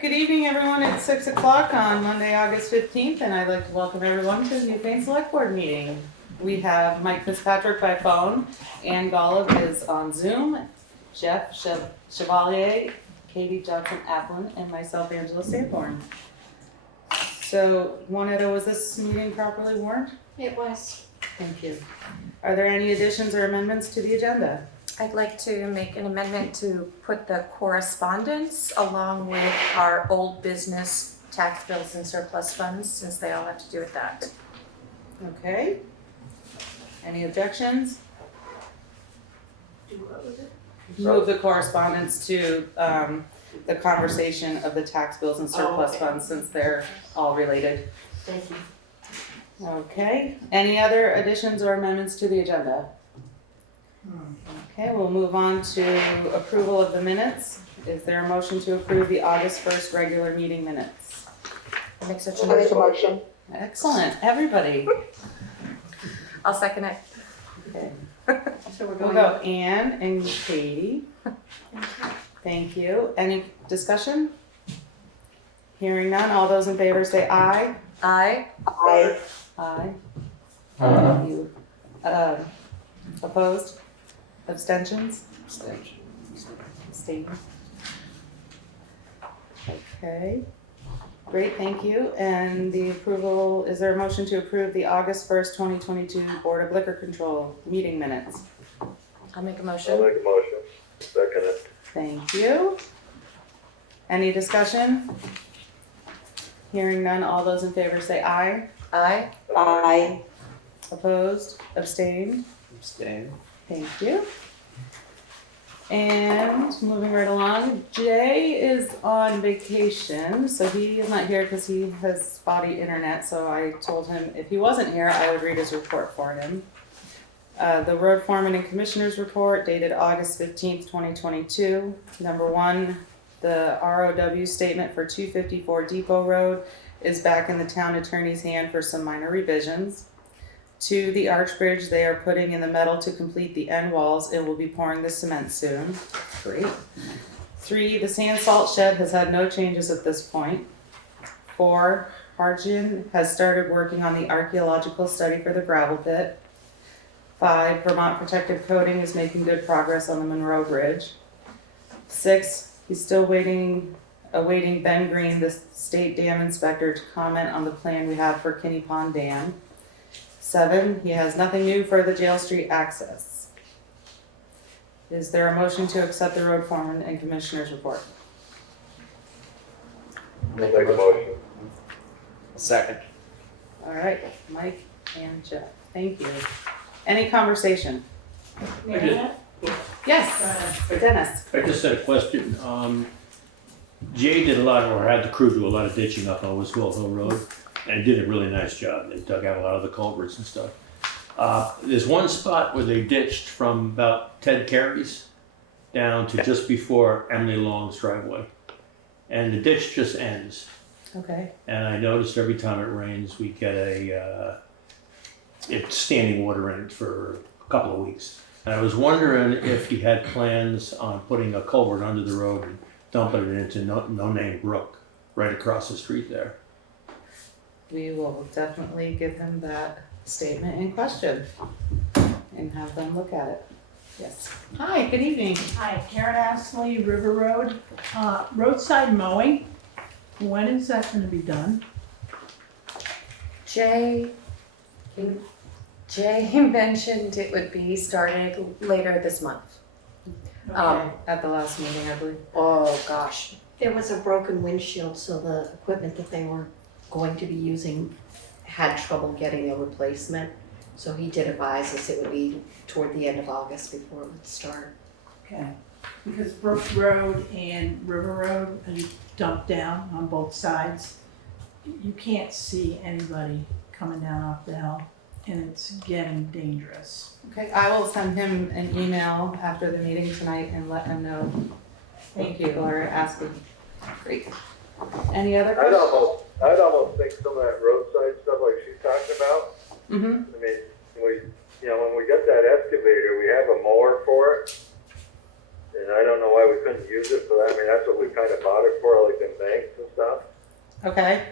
right, good evening, everyone. It's 6 o'clock on Monday, August 15th, and I'd like to welcome everyone to the Newfane Selectboard meeting. We have Mike Fitzpatrick by phone, Ann Golub is on Zoom, Jeff Chevalier, Katie Johnson-Applin, and myself, Angela Sanborn. So, Juanetta, was this meeting properly warned? It was. Thank you. Are there any additions or amendments to the agenda? I'd like to make an amendment to put the correspondence along with our old business tax bills and surplus funds, since they all have to do with that. Okay. Any objections? Do what with it? Move the correspondence to the conversation of the tax bills and surplus funds, since they're all related. Thank you. Okay, any other additions or amendments to the agenda? Okay, we'll move on to approval of the minutes. Is there a motion to approve the August 1st regular meeting minutes? I'll make such a I'll make a motion. motion. Excellent, everybody. I'll second it. Okay. So we're We'll go Ann and Katie. Thank you. Any discussion? Hearing none, all those in favor say aye. Aye. Aye. Aye. You, opposed? Abstentions? Abstaining. Okay. Great, thank you. And the approval, is there a motion to approve the August 1st, 2022 Board of Liquor Control meeting minutes? I'll make a I'll motion. make a motion. Second it. Thank you. Any discussion? Hearing none, all those in favor say aye. Aye. Aye. Opposed? Abstained? Abstain. Thank you. And moving right along, Jay is on vacation, so he is not here because he has spotty internet, so I told him if he wasn't here, I would read his report for him. The road foreman and commissioners report dated August 15th, 2022. Number one, the ROW statement for 254 Depot Road is back in the town attorney's hand for some minor revisions. 2, the arch bridge, they are putting in the metal to complete the end walls and will be pouring the cement soon. Great. 3, the sand salt shed has had no changes at this point. 4, Hargin has started working on the archaeological study for the gravel pit. 5, Vermont Protective Coating is making good progress on the Monroe Bridge. 6, he's still awaiting Ben Green, the state dam inspector, to comment on the plan we have for Kinney Pond Dam. 7, he has nothing new for the Jail Street access. Is there a motion to accept the road foreman and commissioner's report? I'll make a motion. Second. All right, Mike and Jeff, thank you. Any conversation? Yes, Dennis. I just had a question. Jay did a lot, or had the crew do a lot of ditching up on Westwell Hill Road, and did a really nice job. They dug out a lot of the culverts and stuff. There's one spot where they ditched from about Ted Carey's down to just before Emily Long's driveway. And the ditch just ends. Okay, And I noticed every time it rains, we get it's standing water in it for a couple of weeks. And I was wondering if you had plans on putting a culvert under the road and dumping it into No Name Brook right across the street there. we will definitely give him that statement in question and have them look at it. Yes. Hi, good evening. Hi, Karen Astley, River Road. Roadside mowing, when is that gonna be done? Jay mentioned it would be started later this month. At the last meeting, I believe. Oh, gosh. There was a broken windshield, so the equipment that they were going to be using had trouble getting a replacement. So he did advise us it would be toward the end of August before it would start. Okay, because Brook Road and River Road, as you dump down on both sides, you can't see anybody coming down off the hill, and it's getting dangerous. Okay, I will send him an email after the meeting tonight and let him know. Thank you for asking. Great. Any other I'd questions? almost think some of that roadside stuff like she's talking about. Mm-hmm. I mean, when we get that excavator, we have a mower for it. And I don't know why we couldn't use it for that. I mean, that's what we kind of bought it for, like in banks and stuff. Okay,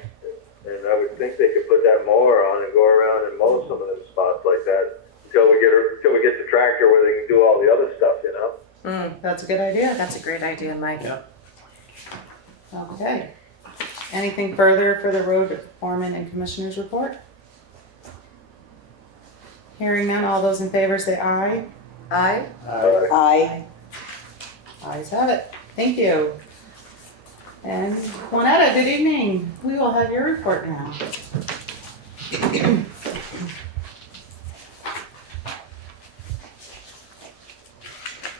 And I would think they could put that mower on and go around and mow some of the spots like that until we get the tractor where they can do all the other stuff, you know? that's a good idea. That's a great idea, Mike. Yeah. Okay. Anything further for the road foreman and commissioners report? Hearing none, all those in favor say aye. Aye. Aye. Ayes have it. Thank you. And Juanetta, good evening. We will have your report now.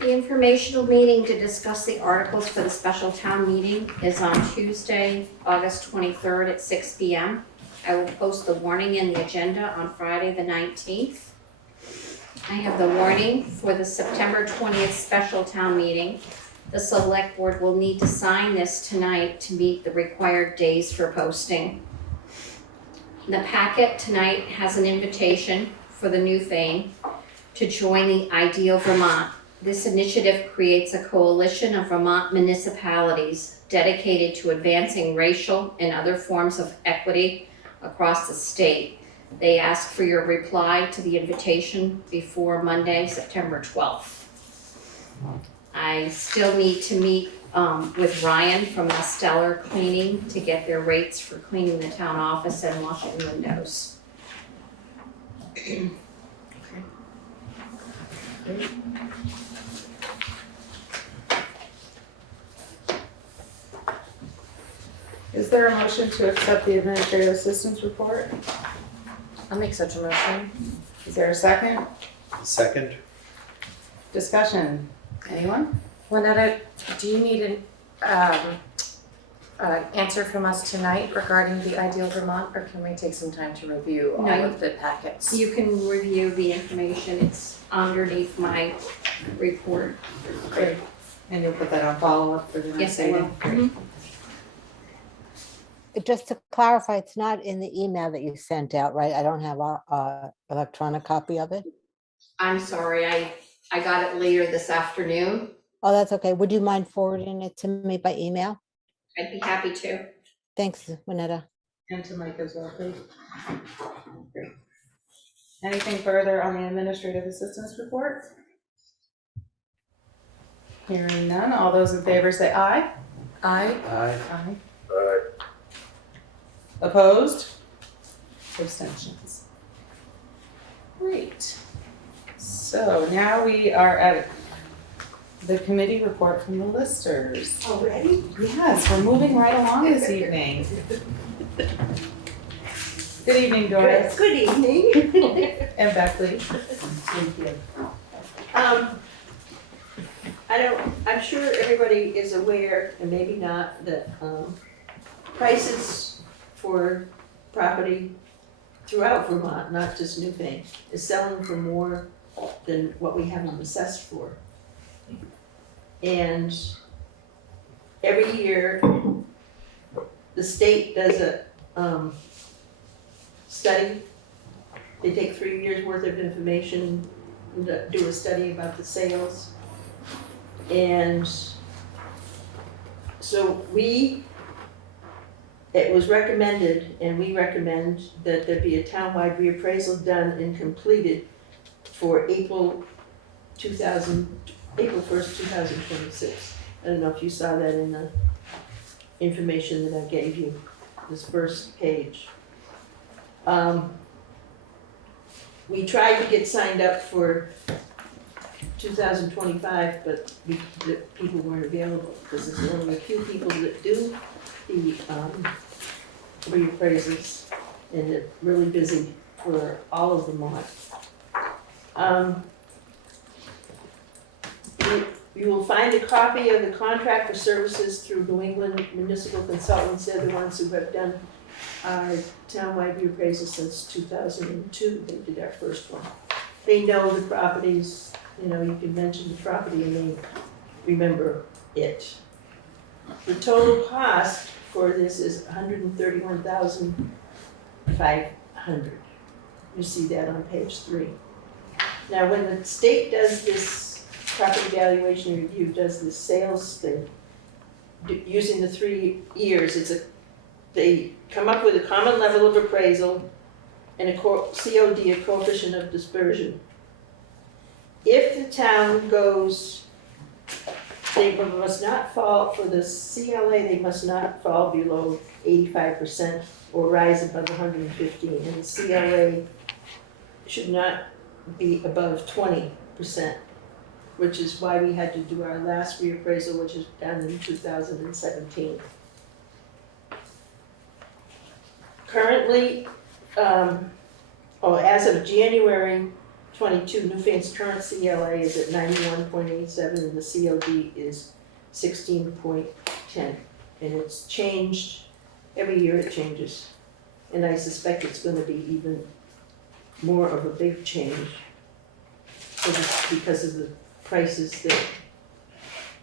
The informational meeting to discuss the articles for the special town meeting is on Tuesday, August 23rd at 6 p.m. I will post the warning in the agenda on Friday, the 19th. I have the warning for the September 20th special town meeting. The select board will need to sign this tonight to meet the required days for posting. The packet tonight has an invitation for the Newfane to join the Ideal Vermont. This initiative creates a coalition of Vermont municipalities dedicated to advancing racial and other forms of equity across the state. They ask for your reply to the invitation before Monday, September 12th. I still need to meet with Ryan from Stellar Cleaning to get their rates for cleaning the town office and washing windows. Is there a motion to accept the administrative assistance report? I'll make such a motion. Is there a second? Second? Discussion? Anyone? Juanetta, do you need an answer from us tonight regarding the Ideal Vermont, or can we take some time to review all No. of the packets? You can review the information, it's underneath my report. Great. And you'll put that on follow-up for the next Yes, I will. meeting? Just to clarify, it's not in the email that you sent out, right? I don't have a electronic copy of it. I'm sorry, I got it later this afternoon. Oh, that's okay. Would you mind forwarding it to me by email? I'd be happy to. Thanks, Winetta. And to Mike as well, please. Great. Anything further on the administrative assistance report? Hearing none, all those in favor say aye. Aye. Aye. Aye. Alright, Opposed? Abstentions. Great. So now we are at the committee report from the listers. Already? Yes, we're moving right along this evening. Good evening, Doris Good evening. and Beckley. Thank you. I'm sure everybody is aware, and maybe not, that prices for property throughout Vermont, not just Newfane, is selling for more than what we have them assessed for. And every year, the state does a study. They take 3 years' worth of information and do a study about the sales. And so it was recommended, and we recommend that there be a townwide reappraisal done and completed for April 1st, 2026. I don't know if you saw that in the information that I gave you, this first page. We tried to get signed up for 2025, but the people weren't available, because there's only a few people that do the reappraisals, and they're really busy for all of Vermont. You will find a copy of the contract for services through New England Municipal Consultants. They're the ones who have done our townwide reappraisal since 2002. They did our first one. They know the properties, you can mention the property and they remember it. The total cost for this is $131,500. You see that on page 3. Now, when the state does this property valuation review does the sales thing, using the 3 years, they come up with a common level of appraisal and a COD, a coefficient of dispersion. If the town goes, they must not fall, for the CLA, they must not fall below 85% or rise above 115, and the CLA should not be above 20%, which is why we had to do our last reappraisal, which is done in 2017. Currently, as of January 22, Newfane's current CLA is at 91.87 and the COD is 16.10. And it's changed, every year it changes. And I suspect it's gonna be even more of a big change because of the prices that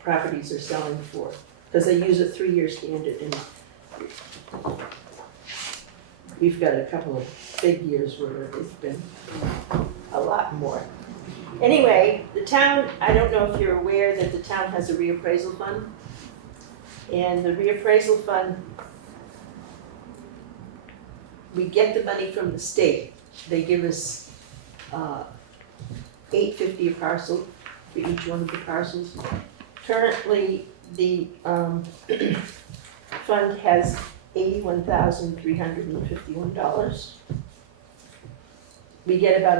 properties are selling for. Because they use a 3-year standard, and we've got a couple of big years where it's been a lot more. Anyway, the town, I don't know if you're aware that the town has a reappraisal fund. And the reappraisal fund, we get the money from the state. They give us $8.50 a parcel for each one of the parcels. Currently, the fund has $81,351. We get about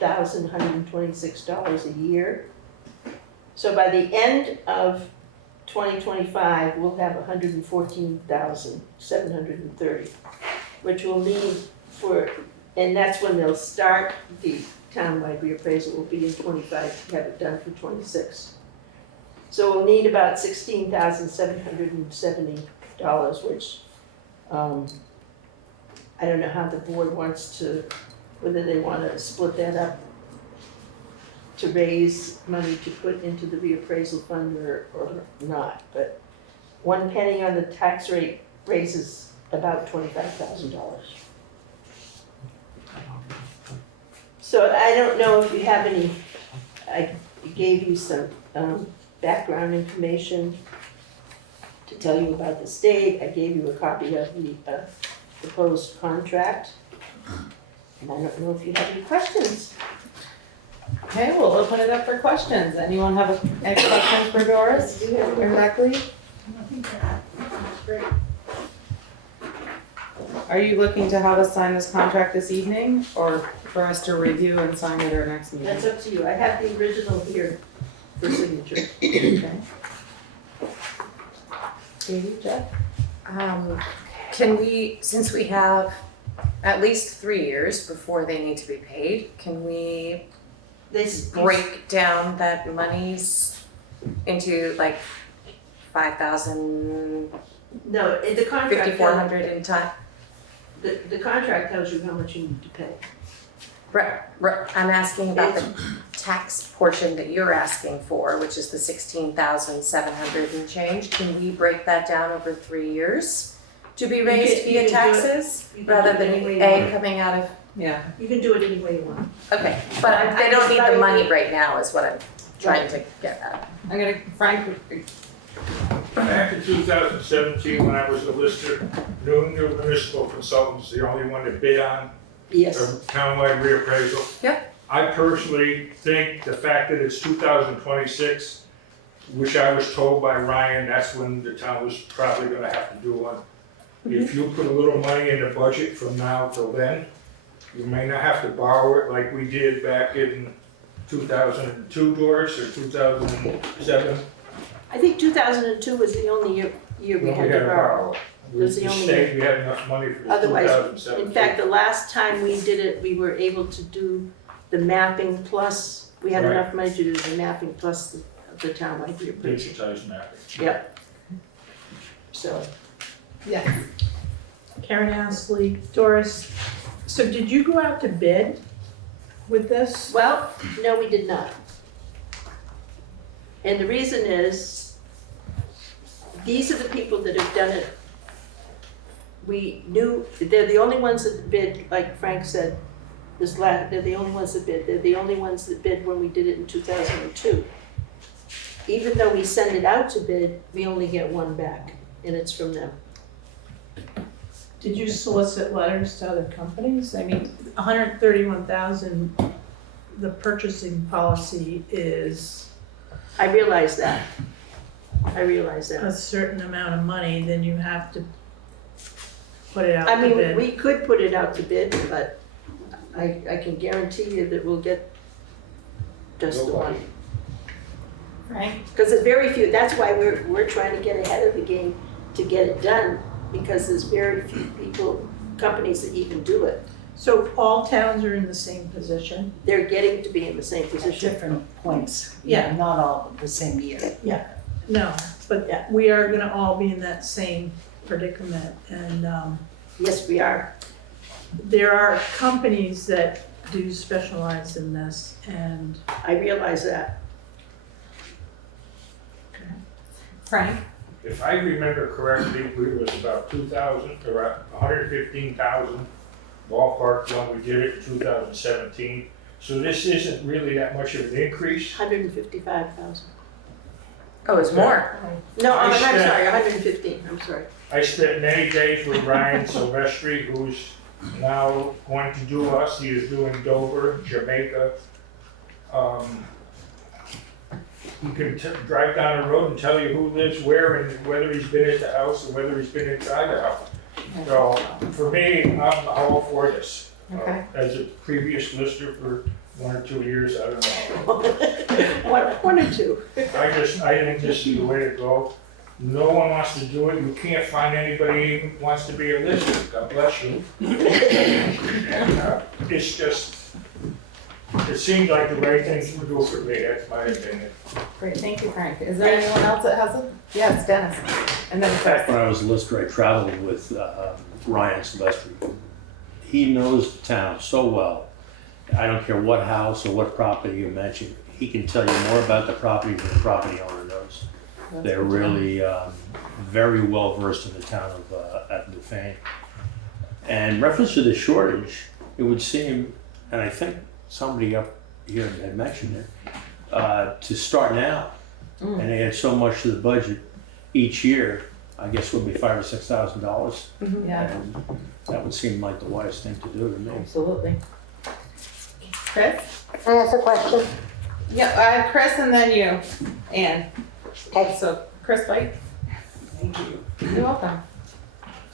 $11,126 a year. So by the end of 2025, we'll have $114,730, which we'll need for, and that's when they'll start the townwide reappraisal, will be in 25 to have it done for 26. So we'll need about $16,770, which I don't know how the board wants to, whether they want to split that up to raise money to put into the reappraisal fund or not, but 1 penny on the tax rate raises about $25,000. So I don't know if you have any, I gave you some background information to tell you about the state. I gave you a copy of the proposed contract. And I don't know if you have any questions. Okay, we'll open it up for questions. Anyone have any questions for Doris or Beckley? Great. Are you looking to have us sign this contract this evening or for us to review and sign at our next meeting? That's up to you. I have the original here for signature. Okay. Katie, Jeff? Can we, since we have at least 3 years before they need to be paid, can we break down that monies into like 5,000, No, the contract. 5,400 in time? The contract tells you how much you need to pay. I'm asking about the tax portion that you're asking for, which is the 16,700 and change. Can we break that down over 3 years to be raised You via can do it- taxes you can rather do it than any way you A want. coming out of, Yeah. You can do it any way you want. okay, but I don't need the money right now is what I'm trying to get at. I'm gonna, Frank, Back in 2017, when I was a lister, New Municipal Consultants, the only one that bid on Yes. a townwide reappraisal. Yep. I personally think the fact that it's 2026, which I was told by Ryan, that's when the town was probably gonna have to do one. If you put a little money in the budget from now till then, you may not have to borrow it like we did back in 2002, Doris, or 2007. I think 2002 was the only year we had to borrow. We That's the only state we had enough money for the Otherwise, 2017. in fact, the last time we did it, we were able to do the mapping plus, we had Right. enough money to do the mapping plus the townwide reappraisal. Digitized mapping. Yep. So, yeah. Karen Astley, Doris, so did you go out to bid with this? well, no, we did not. And the reason is, these are the people that have done it. We knew, they're the only ones that bid, like Frank said, They're the only ones that bid. They're the only ones that bid when we did it in 2002. Even though we send it out to bid, we only get one back, and it's from them. Did you solicit letters to other companies? I mean, 131,000, the purchasing policy is I realize that. I realize that. a certain amount of money, then you have to put it out I to mean, bid. we could put it out to bid, but I can guarantee you that we'll get just the one. Right. Because there's very few, that's why we're trying to get ahead of the game to get it done, because there's very few people, companies that even do it. So all towns are in the same position? They're getting to be in the same At position. different points. Yeah. Not all the same year. No, but Yeah. we are gonna all be in that same predicament, and Yes, we are. there are companies that do specialize in this, and I realize that. Frank? If I remember correctly, it was about 2,000 or 115,000 ballpark when we did it in 2017. So this isn't really that much of an increase. 155,000. Oh, it's more. No, I'm I spent- sorry, 115, I'm sorry. I spent many days with Ryan Silvestri, who's now going to do us. He is doing Dover, Jamaica. He can drive down the road and tell you who lives where and whether he's been at the house or whether he's been inside the house. So for me, I'm all for this. Okay. As a previous lister for 1 or 2 years, I don't know. One or two. I think this is the way to go. No one wants to do it. You can't find anybody who wants to be a listener. God bless you. And it's just, it seems like the right thing to do for me. That's my opinion. Great, thank you, Frank. Is there anyone else that has a, yes, Dennis, and then Back when Chris. I was a lister, I traveled with Ryan Silvestri. He knows the town so well. I don't care what house or what property you mention, he can tell you more about the property than the property owner knows. They're really very well versed in the town of at Newfane. And reference to the shortage, it would seem, and I think somebody up here had mentioned it, to start now. And they had so much to the budget each year, I guess would be $5,000 or $6,000. Yeah, And that would seem like the wise thing to do to me. absolutely. Chris? Can I ask a question? Yeah, Chris and then you, Ann. Okay. So, Chris White, Thank you. you're welcome.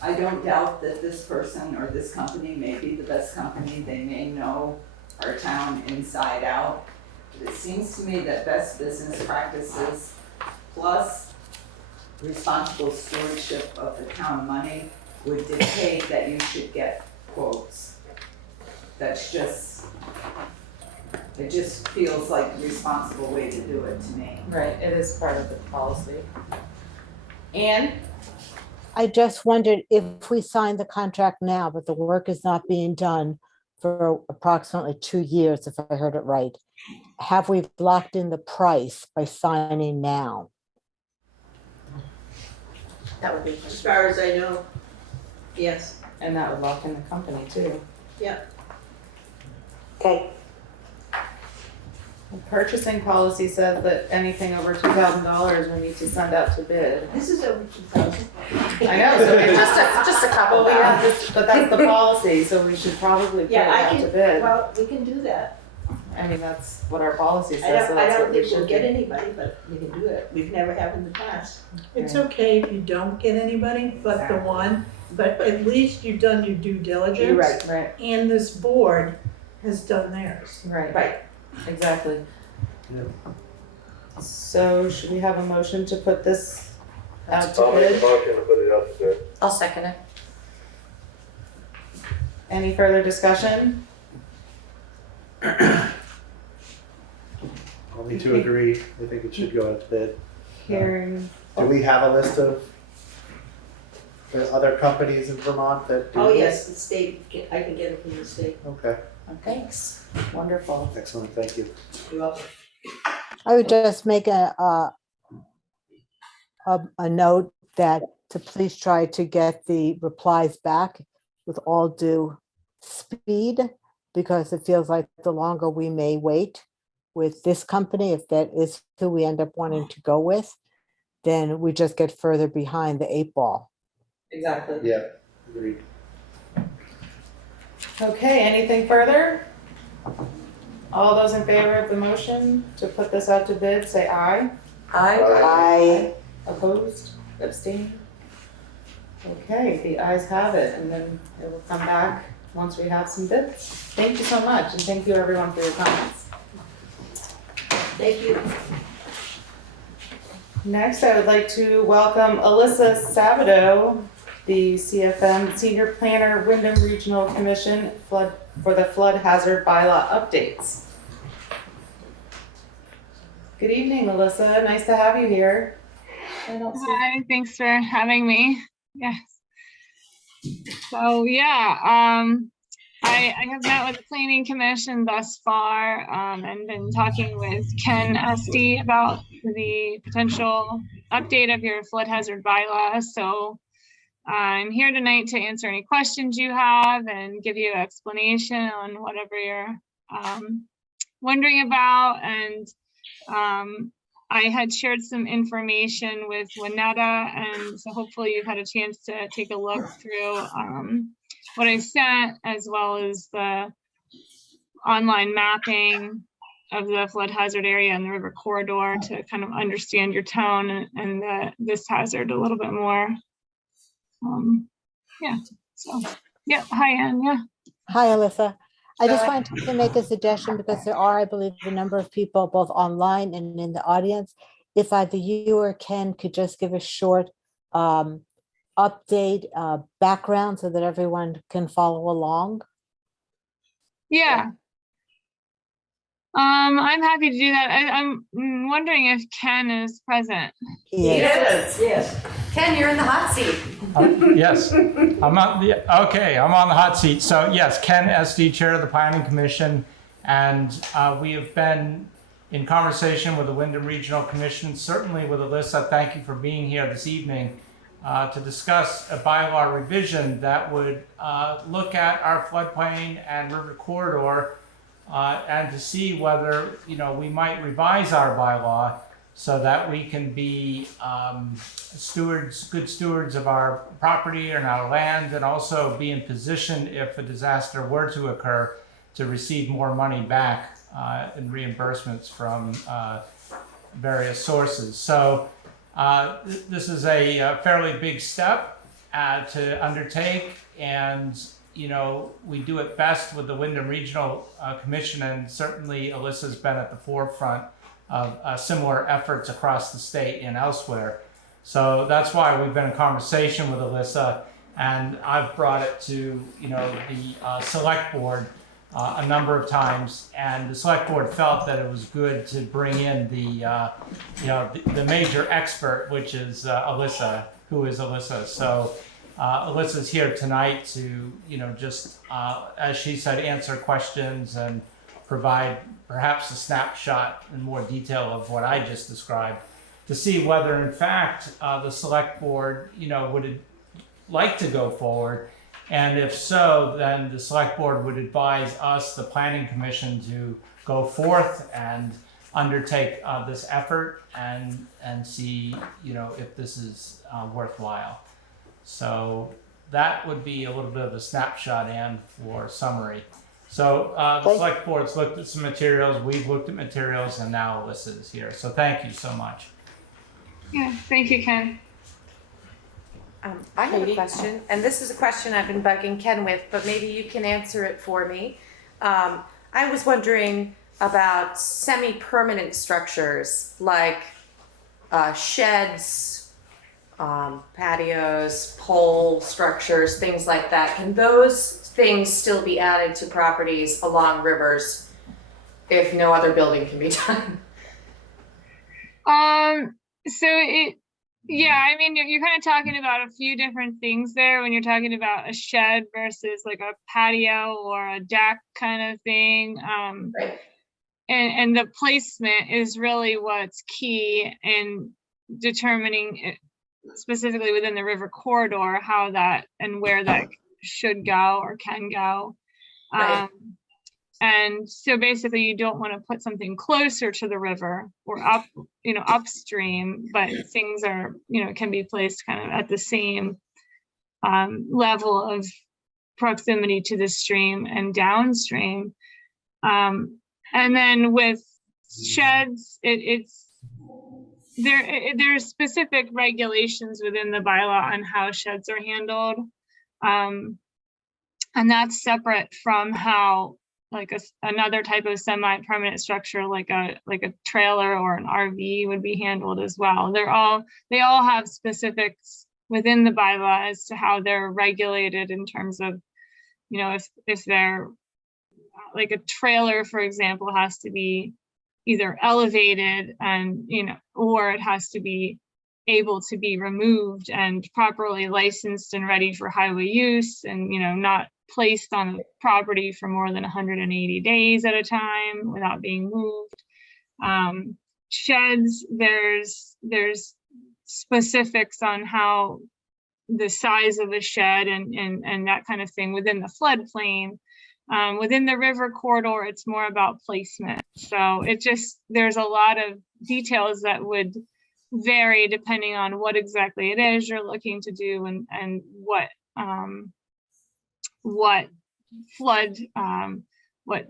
I don't doubt that this person or this company may be the best company. They may know our town inside out. But it seems to me that best business practices plus responsible stewardship of the town money would dictate that you should get quotes. That's just, it just feels like the responsible way to do it to me. Right, it is part of the policy. Ann? I just wondered if we sign the contract now, but the work is not being done for approximately 2 years, if I heard it right. Have we locked in the price by signing now? That would be. As far as I know, yes. And that would lock in the company too. Okay. The purchasing policy says that anything over $2,000 we need to send out to bid. This is over 2,000. I know, so we Just a couple well, we have thousand. this, but that's the policy, so we should probably put it Yeah, I out to can, bid. well, we can do that. I mean, that's what our policy I says, so don't, I that's don't what we think we'll should get do. anybody, but we can do it. We've never have in the past. it's okay if you don't get anybody but the one, but at least you've done your due diligence. You're right. Right, And this board has done theirs. right, Right. exactly. Yep. So should we have a motion to put this out to I'll make a bid? motion to put it up to bid. I'll second it. Any further discussion? Only to agree, I think it should go out to bid. Hearing, Do we have a list of the other companies in Vermont that do Oh, this? yes, the state, I can get it from the state. Okay, Thanks. wonderful. excellent, thank you. You're welcome. I would just make a note that to please try to get the replies back with all due speed because it feels like the longer we may wait with this company, if that is who we end up wanting to go with, then we just get further behind the 8 ball. Exactly. Yeah, agreed. Okay, anything further? All those in favor of the motion to put this out to bid, say aye. I, Opposed? Abstained? Okay, the ayes have it, and then it will come back once we have some bids. Thank you so much, and thank you everyone for your comments. Thank you. Next, I would like to welcome Alyssa Sabetto, the CFM Senior Planner, Windham Regional Commission for the Flood Hazard Bylaw Updates. Good evening, Alyssa. Nice to have you here. Hi, thanks for having me. Yes. So yeah, I have met with the Planning Commission thus far and been talking with Ken Esty about the potential update of your flood hazard bylaw. So I'm here tonight to answer any questions you have and give you an explanation on whatever you're wondering about. And I had shared some information with Winetta, and so hopefully you've had a chance to take a look through what I sent, as well as the online mapping of the flood hazard area and the river corridor to kind of understand your town and this hazard a little bit more. Yeah, so, yeah, hi, Ann, yeah. Hi, Alyssa. I just wanted to make a suggestion because there are, I believe, a number of people both online and in the audience. If either you or Ken could just give a short update, background so that everyone can follow along. Yeah. I'm happy to do that. I'm wondering if Ken is present. yes. Yes. Ken, you're in the hot seat. Yes, I'm on the hot seat. So yes, Ken Esty, Chair of the Planning Commission, and we have been in conversation with the Windham Regional Commission, certainly with Alyssa. Thank you for being here this evening to discuss a bylaw revision that would look at our floodplain and river corridor and to see whether we might revise our bylaw so that we can be good stewards of our property and our land, and also be in position, if a disaster were to occur, to receive more money back in reimbursements from various sources. So this is a fairly big step to undertake, and we do it best with the Windham Regional Commission, and certainly Alyssa's been at the forefront of similar efforts across the state and elsewhere. So that's why we've been in conversation with Alyssa, and I've brought it to the select board a number of times, and the select board felt that it was good to bring in the major expert, which is Alyssa, who is Alyssa. So Alyssa's here tonight to just as she said, answer questions and provide perhaps a snapshot in more detail of what I just described, to see whether in fact the select board would like to go forward, and if so, then the select board would advise us, the planning commission, to go forth and undertake this effort and see if this is worthwhile. So that would be a little bit of a snapshot and for summary. So the select board's looked at some materials, we've looked at materials, and now Alyssa is here. So thank you so much. Yeah, thank you, Ken. I have a question, and this is a question I've been bugging Ken with, but maybe you can answer it for me. I was wondering about semi-permanent structures like sheds, patios, pole structures, things like that. Can those things still be added to properties along rivers if no other building can be done? Yeah, I mean, you're kind of talking about a few different things there when you're talking about a shed versus like a patio or a deck kind of thing. Right. And the placement is really what's key in determining it, specifically within the river corridor, how that and where that should go or can go. Right. And so basically you don't want to put something closer to the river or up, upstream, but things are, can be placed kind of at the same level of proximity to the stream and downstream. And then with sheds, there's specific regulations within the bylaw on how sheds are handled. And that's separate from how another type of semi-permanent structure like a trailer or an RV would be handled as well. They all have specifics within the bylaw as to how they're regulated in terms of, if they're like a trailer, for example, has to be either elevated and, or it has to be able to be removed and properly licensed and ready for highway use and, not placed on the property for more than 180 days at a time without being moved. Sheds, there's specifics on how the size of a shed and that kind of thing within the floodplain. Within the river corridor, it's more about placement. So there's a lot of details that would vary depending on what exactly it is you're looking to do and what flood, what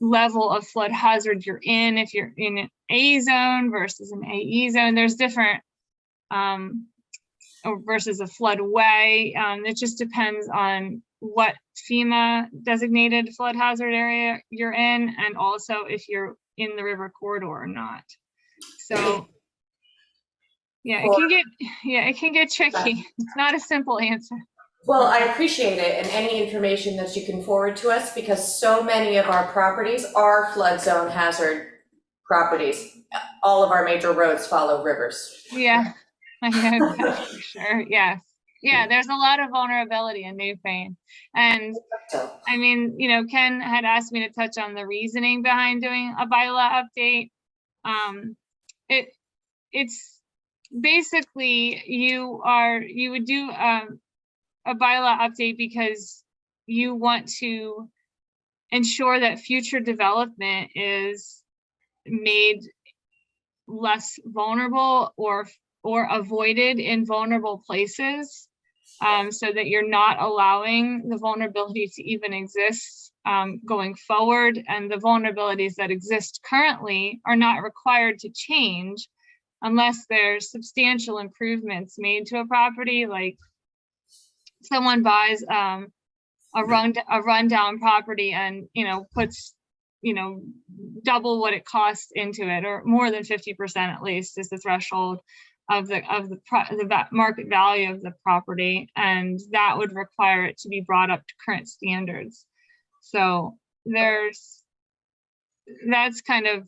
level of flood hazard you're in. If you're in an A zone versus an AE zone, there's different, versus a floodway. It just depends on what FEMA designated flood hazard area you're in, and also if you're in the river corridor or not. So yeah, it can get tricky. It's not a simple answer. Well, I appreciate it and any information that you can forward to us because so many of our properties are flood zone hazard properties. All of our major roads follow rivers. Yeah, I know that for sure. Yes. Yeah, there's a lot of vulnerability in Newfane. And I mean, Ken had asked me to touch on the reasoning behind doing a bylaw update. It's basically you would do a bylaw update because you want to ensure that future development is made less vulnerable or avoided in vulnerable places, so that you're not allowing the vulnerability to even exist going forward. And the vulnerabilities that exist currently are not required to change unless there's substantial improvements made to a property, like someone buys a rundown property and puts double what it costs into it, or more than 50% at least is the threshold of the market value of the property, and that would require it to be brought up to current standards. So that's kind of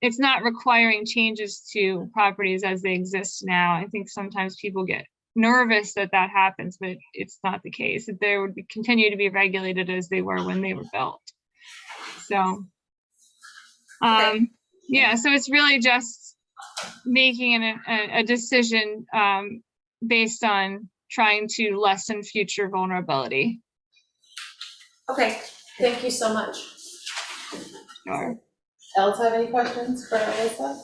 it's not requiring changes to properties as they exist now. I think sometimes people get nervous that happens, but it's not the case. They would continue to be regulated as they were when they were built. So yeah, so it's really just making a decision based on trying to lessen future vulnerability. Okay, thank you so much. Sure. Else have any questions for Alyssa?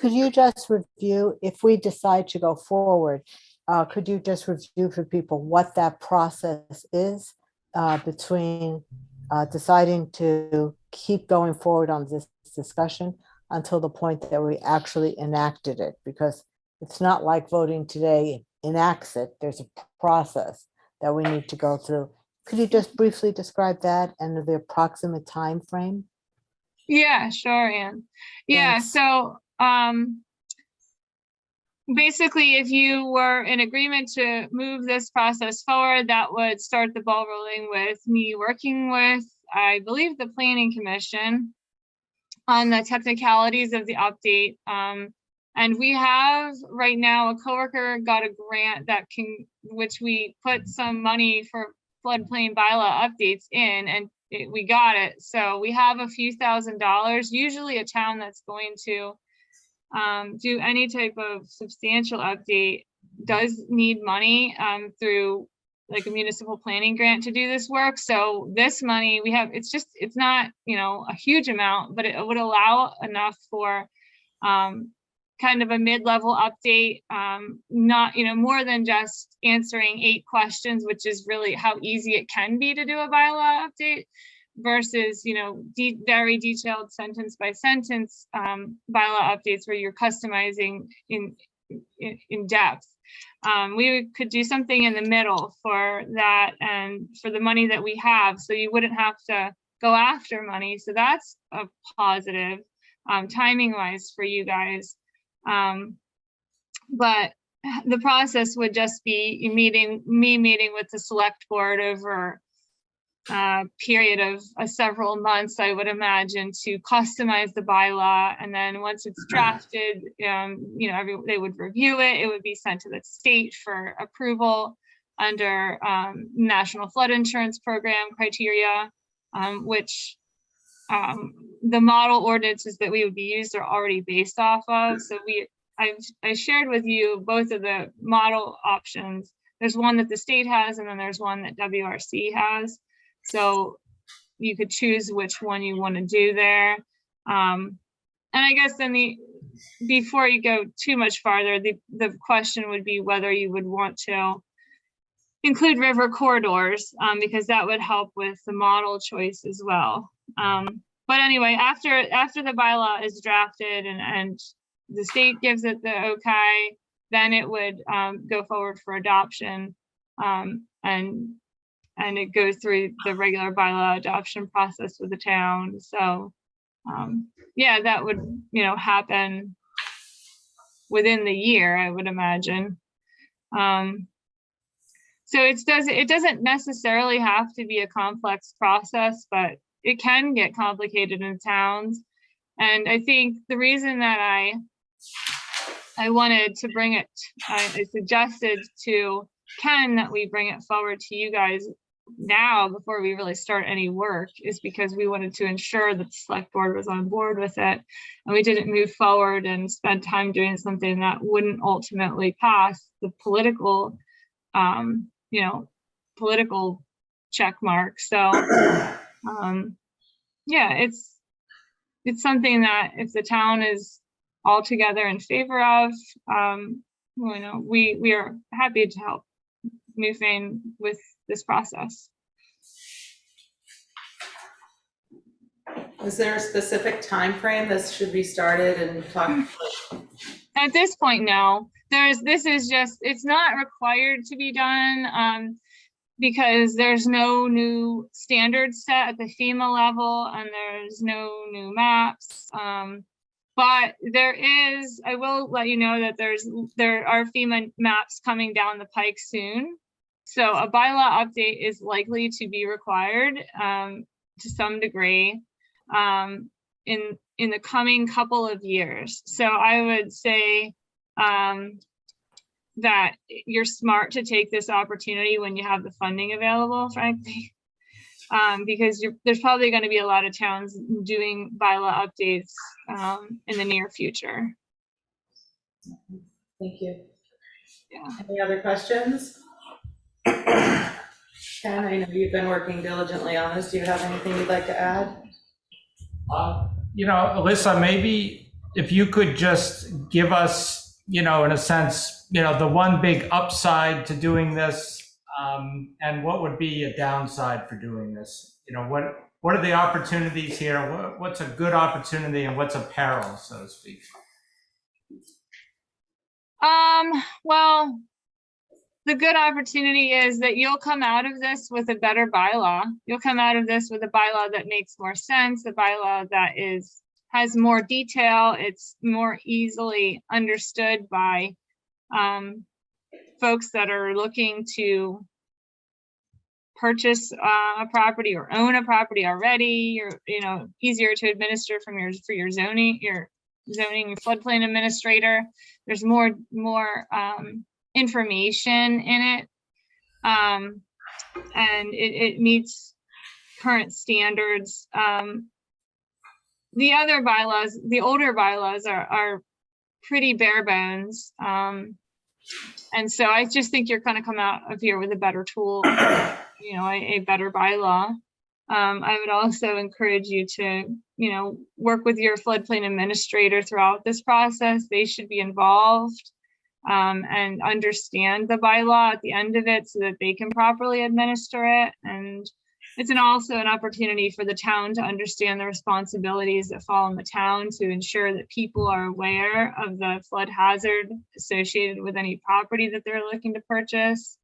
Could you just review, if we decide to go forward, could you just review for people what that process is between deciding to keep going forward on this discussion until the point that we actually enacted it? Because it's not like voting today enacts it. There's a process that we need to go through. Could you just briefly describe that and the approximate time frame? Yeah, sure, Ann. Yeah, Thanks. so basically, if you were in agreement to move this process forward, that would start the ball rolling with me working with, I believe, the Planning Commission on the technicalities of the update. And we have right now, a coworker got a grant which we put some money for floodplain bylaw updates in, and we got it. So we have a few $1,000s. Usually a town that's going to do any type of substantial update does need money through like a municipal planning grant to do this work. So this money we have, it's not, you know, a huge amount, but it would allow enough for kind of a mid-level update, not, you know, more than just answering 8 questions, which is really how easy it can be to do a bylaw update, versus, you know, very detailed sentence by sentence bylaw updates where you're customizing in depth. We could do something in the middle for that and for the money that we have, so you wouldn't have to go after money. So that's a positive timing wise for you guys. But the process would just be meeting with the select board over a period of several months, I would imagine, to customize the bylaw. And then once it's drafted, you know, they would review it. It would be sent to the state for approval under National Flood Insurance Program criteria, which the model ordinances that we would be used are already based off of. So I shared with you both of the model options. There's one that the state has, and then there's one that WRC has. So you could choose which one you want to do there. And I guess then before you go too much farther, the question would be whether you would want to include river corridors, because that would help with the model choice as well. But anyway, after the bylaw is drafted and the state gives it the okay, then it would go forward for adoption, and it goes through the regular bylaw adoption process with the town. So yeah, that would, you know, happen within the year, I would imagine. So it doesn't necessarily have to be a complex process, but it can get complicated in towns. And I think the reason that I wanted to bring it, I suggested to Ken that we bring it forward to you guys now before we really start any work, is because we wanted to ensure that the select board was on board with it, and we didn't move forward and spend time doing something that wouldn't ultimately pass the political, you know, political check mark. So yeah, it's something that if the town is all together in favor of, you know, we are happy to help Newfane with this process. Is there a specific time frame this should be started and talked? At this point, no. This is just, it's not required to be done because there's no new standards set at the FEMA level, and there's no new maps. But there is, I will let you know that there are FEMA maps coming down the pike soon. So a bylaw update is likely to be required to some degree in the coming couple of years. So I would say that you're smart to take this opportunity when you have the funding available, frankly, because there's probably going to be a lot of towns doing bylaw updates in the near future. Thank you. Yeah. Any other questions? Ken, I know you've been working diligently on this. Do you have anything you'd like to add? You know, Alyssa, maybe if you could just give us, you know, in a sense, you know, the one big upside to doing this, and what would be a downside for doing this? You know, what are the opportunities here? What's a good opportunity and what's a peril, so to speak? Well, the good opportunity is that you'll come out of this with a better bylaw. You'll come out of this with a bylaw that makes more sense, a bylaw that has more detail. It's more easily understood by folks that are looking to purchase a property or own a property already. You're, you know, easier to administer for your zoning, your floodplain administrator. There's more information in it, and it meets current standards. The other bylaws, the older bylaws are pretty bare bones. And so I just think you're gonna come out of here with a better tool, you know, a better bylaw. I would also encourage you to, you know, work with your floodplain administrator throughout this process. They should be involved and understand the bylaw at the end of it so that they can properly administer it. And it's also an opportunity for the town to understand the responsibilities that fall on the town to ensure that people are aware of the flood hazard associated with any property that they're looking to purchase.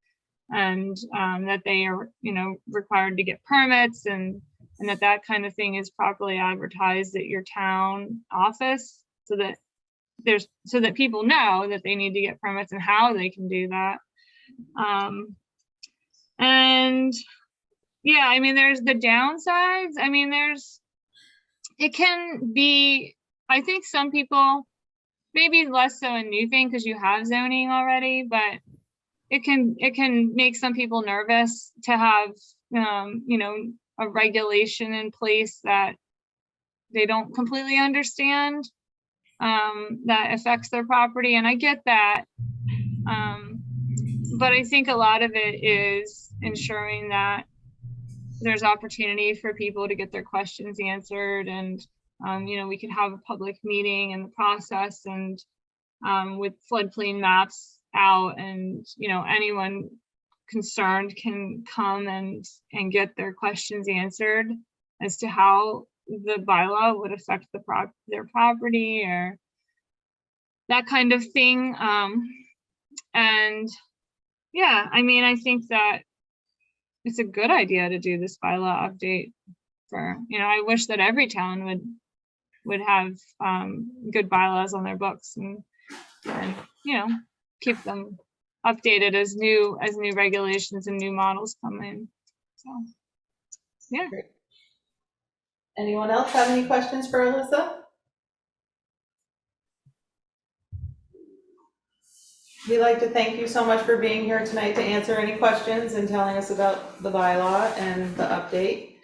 And that they are, you know, required to get permits and that kind of thing is properly advertised at your town office so that people know that they need to get permits and how they can do that. And yeah, I mean, there's the downsides. I mean, it can be, I think some people, maybe less so in Newfane because you have zoning already, but it can make some people nervous to have, you know, a regulation in place that they don't completely understand, that affects their property. And I get that. But I think a lot of it is ensuring that there's opportunity for people to get their questions answered. And, you know, we could have a public meeting in the process and with floodplain maps out, and you know, anyone concerned can come and get their questions answered as to how the bylaw would affect their property or that kind of thing. And yeah, I mean, I think that it's a good idea to do this bylaw update for, you know, I wish that every town would have good bylaws on their books and you know, keep them updated as new regulations and new models come in. So yeah. Great. Anyone else have any questions for Alyssa? We'd like to thank you so much for being here tonight to answer any questions and telling us about the bylaw and the update.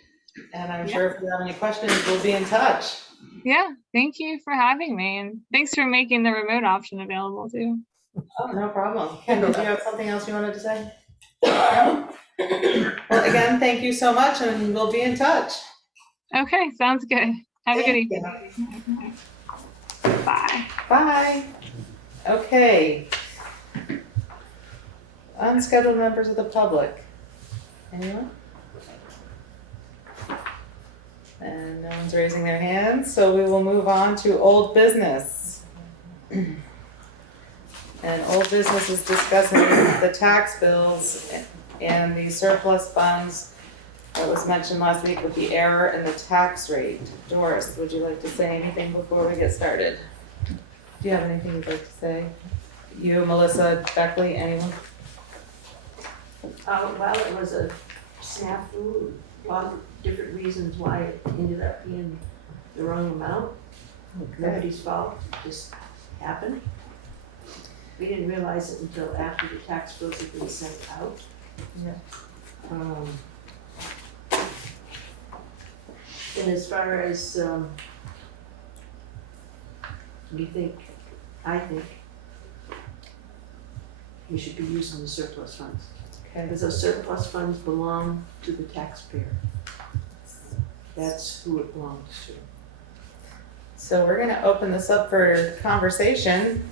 And I'm sure if you have any questions, we'll be in touch. Yeah, thank you for having me, and thanks for making the remote option available too. Oh, no problem. Ken, did you have something else you wanted to say? Well, again, thank you so much, and we'll be in touch. Okay, sounds good. Have a good evening. Bye. Bye. Okay. Unscheduled members of the public. Anyone? And no one's raising their hands, so we will move on to old business. And old business is discussing the tax bills and the surplus funds that was mentioned last week with the error in the tax rate. Doris, would you like to say anything before we get started? Do you have anything you'd like to say? You, Melissa, Beckley, anyone? Well, it was a snafu, a lot of different reasons why it ended up being the wrong amount. Nobody's fault, it just happened. We didn't realize it until after the tax bills had been sent out. Yeah. And as far as, I think we should be using the surplus funds. Okay. Because those surplus funds belong to the taxpayer. That's who it belongs to. So we're gonna open this up for conversation,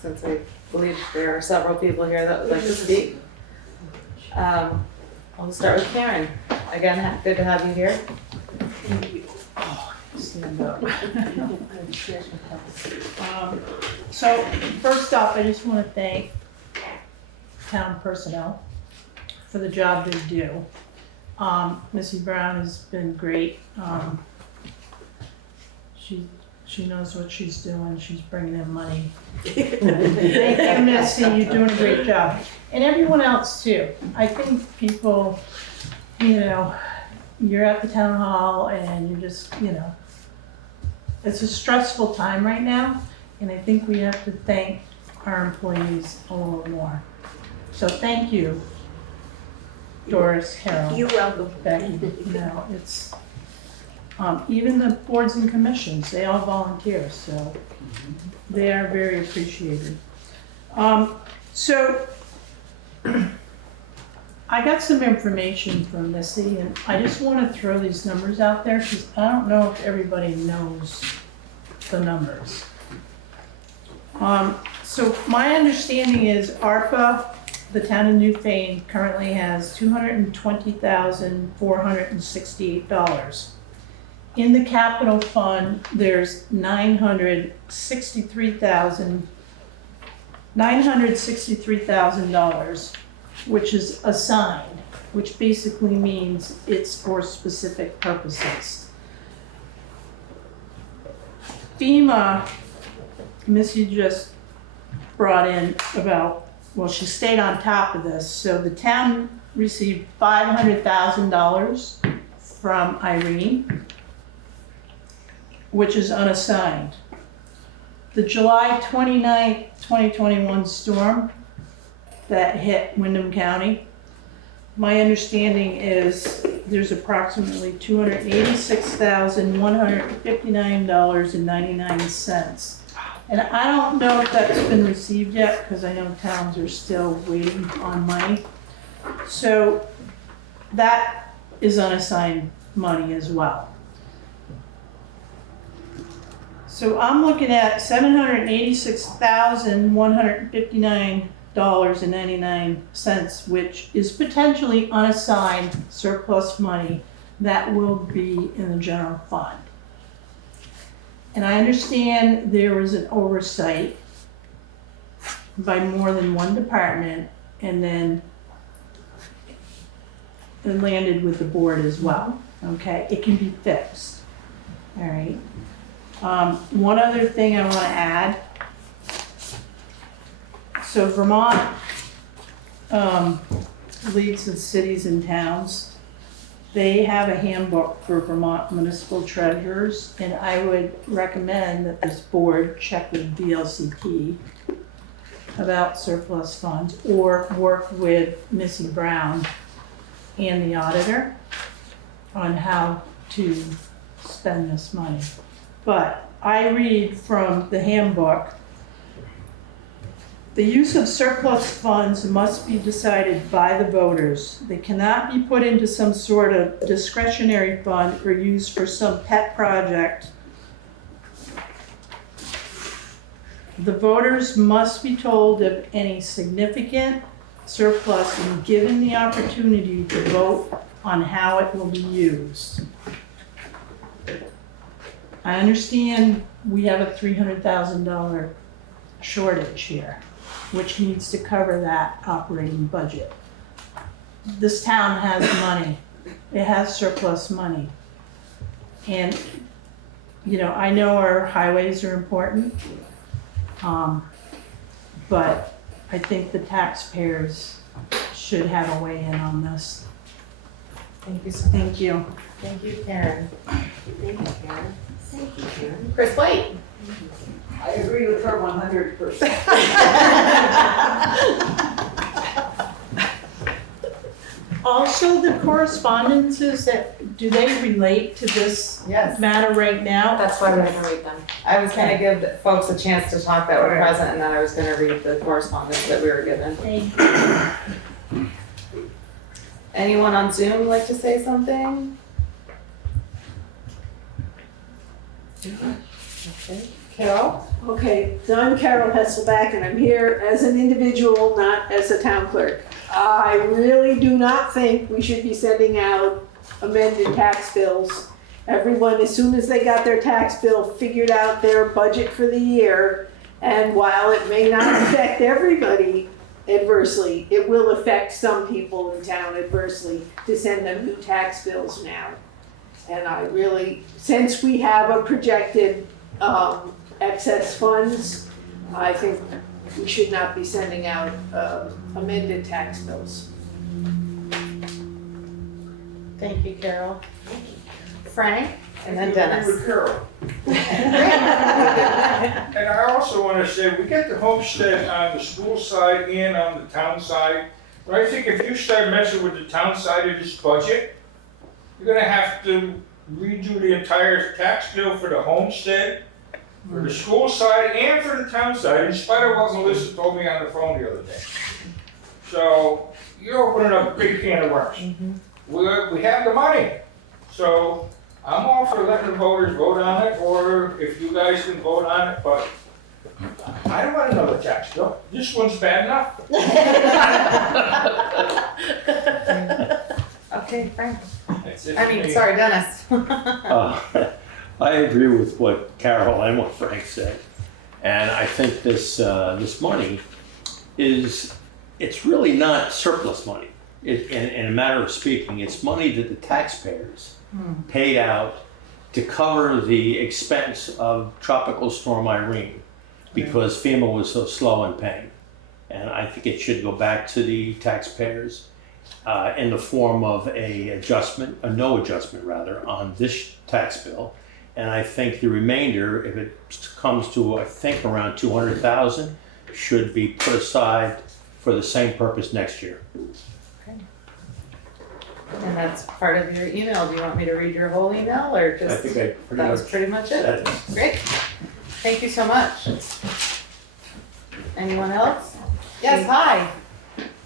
since I believe there are several people here that would like to speak. I'll start with Karen. Again, good to have you here. Stand up. So first off, I just want to thank town personnel for the job they do. Missy Brown has been great. She knows what she's doing. She's bringing in money. Thank you, Missy. You're doing a great job. And everyone else too. I think people, you know, you're at the town hall and you're just, you know, it's a stressful time right now. And I think we have to thank our employees a little more. So thank you, Doris, Carol. You're welcome. Becky. No, it's, even the boards and commissions, they all volunteer, so they are very appreciated. So I got some information from Missy, and I just want to throw these numbers out there because I don't know if everybody knows the numbers. So my understanding is ARPA, the town of Newfane, currently has $220,468. In the capital fund, there's $963,000, which is assigned, which basically means it's for specific purposes. FEMA, Missy just brought in about, well, she stayed on top of this. So the town received $500,000 from Irene, which is unassigned. The July 29th, 2021 storm that hit Windham County, my understanding is there's approximately $286,159.99. And I don't know if that's been received yet, because I know towns are still waiting on money. So that is unassigned money as well. So I'm looking at $786,159.99, which is potentially unassigned surplus money that will be in the general fund. And I understand there was an oversight by more than one department, and then it landed with the board as well, okay? It can be fixed, all right? One other thing I want to add. So Vermont leads the cities and towns. They have a handbook for Vermont municipal treasurers, and I would recommend that this board check with VLCT about surplus funds, or work with Missy Brown and the auditor on how to spend this money. But I read from the handbook, the use of surplus funds must be decided by the voters. They cannot be put into some sort of discretionary fund or used for some pet project. The voters must be told of any significant surplus and given the opportunity to vote on how it will be used. I understand we have a $300,000 shortage here, which needs to cover that operating budget. This town has money. It has surplus money. And, you know, I know our highways are important, but I think the taxpayers should have a weigh in on this. Thank you so much. Thank you. Thank you, Karen. Thank you, Karen. Thank you, Karen. Chris White. I agree with her 100%. Also, the correspondences that, do they relate to this Yes. matter right now? That's why we're gonna read them. I was gonna give folks a chance to talk that were present, and then I was gonna read the correspondence that we were given. Thank you. Anyone on Zoom like to say something? Okay. Carol? Okay, so I'm Carol Hesselback, and I'm here as an individual, not as a town clerk. I really do not think we should be sending out amended tax bills. Everyone, as soon as they got their tax bill, figured out their budget for the year, and while it may not affect everybody adversely, it will affect some people in town adversely to send them new tax bills now. And I really, since we have a projected excess funds, I think we should not be sending out amended tax bills. Thank you, Carol. Frank? And then I Dennis. agree with Carol. And I also want to say, we get the homestead on the school side and on the town side. But I think if you start messing with the town side of this budget, you're gonna have to redo the entire tax bill for the homestead, for the school side and for the town side, in spite of what Alyssa told me on the phone the other day. So you're opening up a big can of worms. We have the money, so I'm all for letting the voters vote on it, or if you guys can vote on it, but I don't want another tax bill. This one's bad enough. Okay, Frank. That's it I for mean, me. sorry, Dennis. I agree with what Carol and what Frank said. And I think this money it's really not surplus money. In a matter of speaking, it's money that the taxpayers paid out to cover the expense of Tropical Storm Irene because FEMA was so slow in paying. And I think it should go back to the taxpayers in the form of a no adjustment rather, on this tax bill. And I think the remainder, if it comes to, I think, around 200,000, should be put aside for the same purpose next year. And that's part of your email. Do you want me to read your whole email or I just? think I pretty That was much pretty much said it. it. Great. Thank you so much. Anyone else? Yes, hi.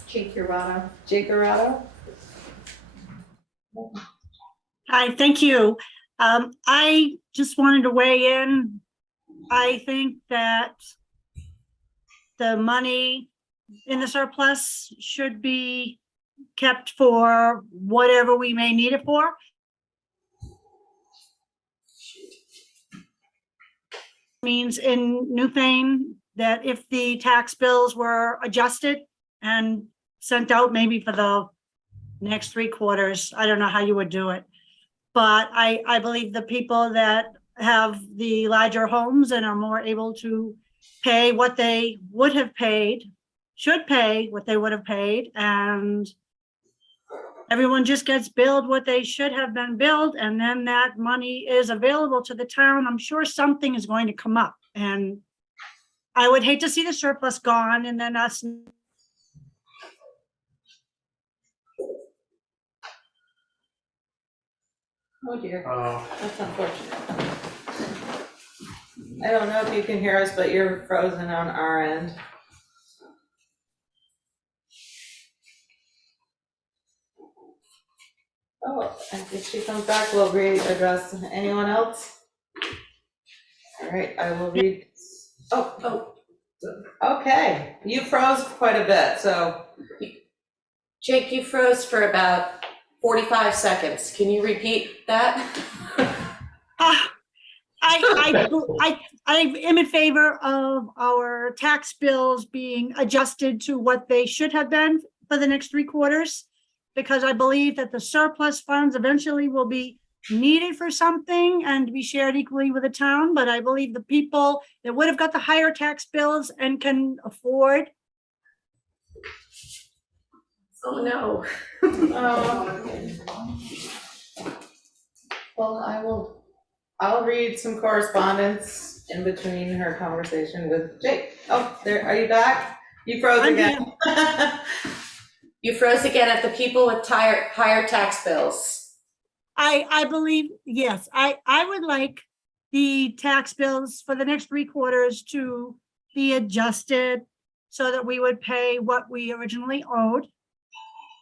Jake Urado. Jake Arado. Hi, thank you. I just wanted to weigh in. I think that the money in the surplus should be kept for whatever we may need it for. Means in Newfane that if the tax bills were adjusted and sent out maybe for the next 3 quarters, I don't know how you would do it. But I believe the people that have the larger homes and are more able to pay what they would have paid, should pay what they would have paid, and everyone just gets billed what they should have been billed, and then that money is available to the town. I'm sure something is going to come up, and I would hate to see the surplus gone and then us. Oh dear, that's unfortunate. I don't know if you can hear us, but you're frozen on our end. Oh, and if she comes back, we'll readdress. Anyone else? All right, I will read. Oh, okay. You froze quite a bit, so. Jake, you froze for about 45 seconds. Can you repeat that? I am in favor of our tax bills being adjusted to what they should have been for the next 3 quarters, because I believe that the surplus funds eventually will be needed for something and to be shared equally with the town. But I believe the people that would have got the higher tax bills and can afford. Oh, no. Well, I'll read some correspondence in between her conversation with Jake. Oh, there, are you back? You froze again. You froze again at the people with higher tax bills. I believe, yes, I would like the tax bills for the next 3 quarters to be adjusted so that we would pay what we originally owed.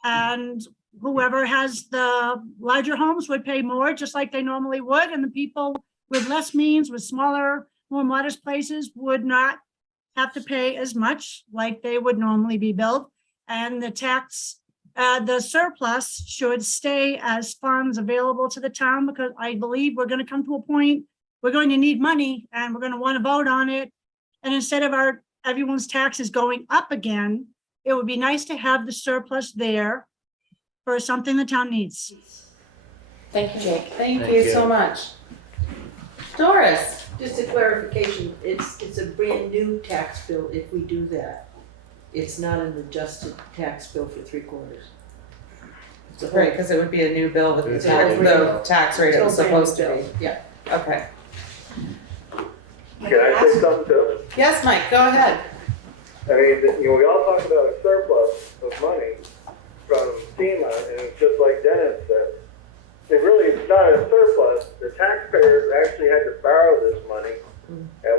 And whoever has the larger homes would pay more, just like they normally would. And the people with less means, with smaller, more modest places would not have to pay as much like they would normally be billed. And the tax, the surplus should stay as funds available to the town, because I believe we're going to come to a point, we're going to need money and we're going to want to vote on it. And instead of everyone's taxes going up again, it would be nice to have the surplus there for something the town needs. Thank you, Jake. Thank you so much. Doris. Just a clarification, it's a brand new tax bill if we do that. It's not an adjusted tax bill for 3 quarters. Right, because it would be a new bill with It's the tax rate it was Still brand supposed to new be. bill. Yeah. Okay. Can I say something too? Yes, Mike, go ahead. I mean, we all talk about a surplus of money from FEMA, and just like Dennis said, it really is not a surplus. The taxpayers actually had to borrow this money at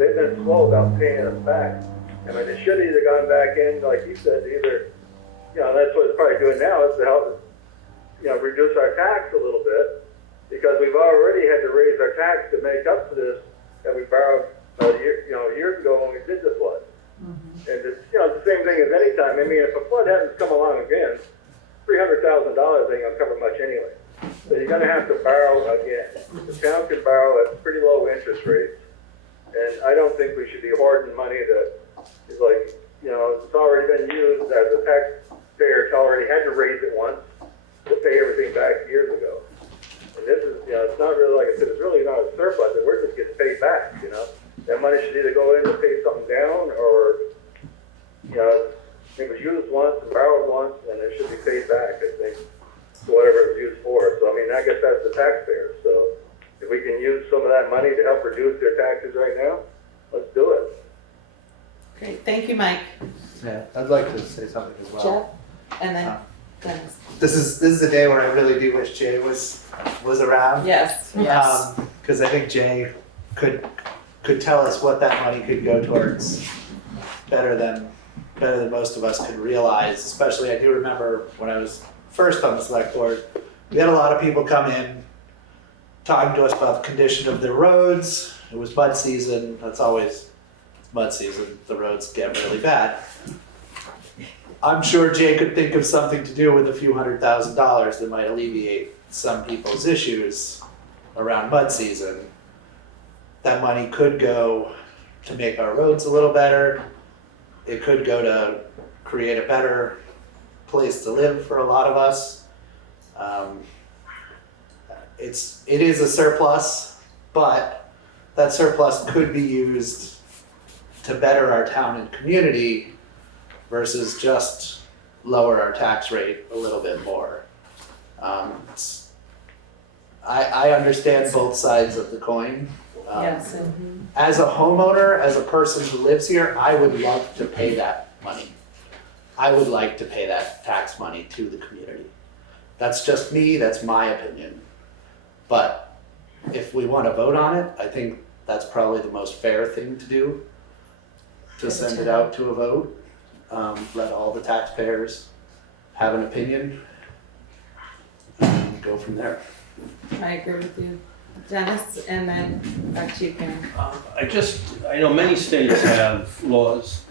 they've been slow about paying us back. I mean, they should have either gone back in, like you said, either, that's what it's probably doing now, is to help, reduce our tax a little bit, because we've already had to raise our tax to make up for this that we borrowed years ago when we did the flood. And it's, the same thing as any time. I mean, if a flood happens to come along again, $300,000 ain't gonna cover much anyway. So you're gonna have to borrow again. The town can borrow at pretty low interest rates. And I don't think we should be hoarding money that is like, it's already been used as a taxpayer already had to raise it once to pay everything back years ago. And this is, it's not really, like I said, it's really not a surplus, and we're just getting paid back, That money should either go in to pay something down, or, it was used once and borrowed once, and it should be paid back, I think, for whatever it was used for. So, I mean, I guess that's the taxpayers. So if we can use some of that money to help reduce their taxes right now, let's do it. Great, thank you, Mike. Yeah, I'd like to say something as well. Jeff, and then Dennis. This is the day where I really do wish Jay was around. Yes. Because I think Jay could tell us what that money could go towards better than most of us could realize. Especially, I do remember when I was first on the select board, we had a lot of people come in talking to us about the condition of their roads. It was mud season. That's always mud season. The roads get really bad. I'm sure Jay could think of something to do with a few $100,000 that might alleviate some people's issues around mud season. That money could go to make our roads a little better. It could go to create a better place to live for a lot of us. It is a surplus, but that surplus could be used to better our town and community versus just lower our tax rate a little bit more. I understand both sides of the coin. Yes. As a homeowner, as a person who lives here, I would love to pay that money. I would like to pay that tax money to the community. That's just me, that's my opinion. But if we want to vote on it, I think that's probably the most fair thing to do, to send it out to a vote. Let all the taxpayers have an opinion and go from there. I agree with you. Dennis, and then back to you, Karen. I know many states have laws,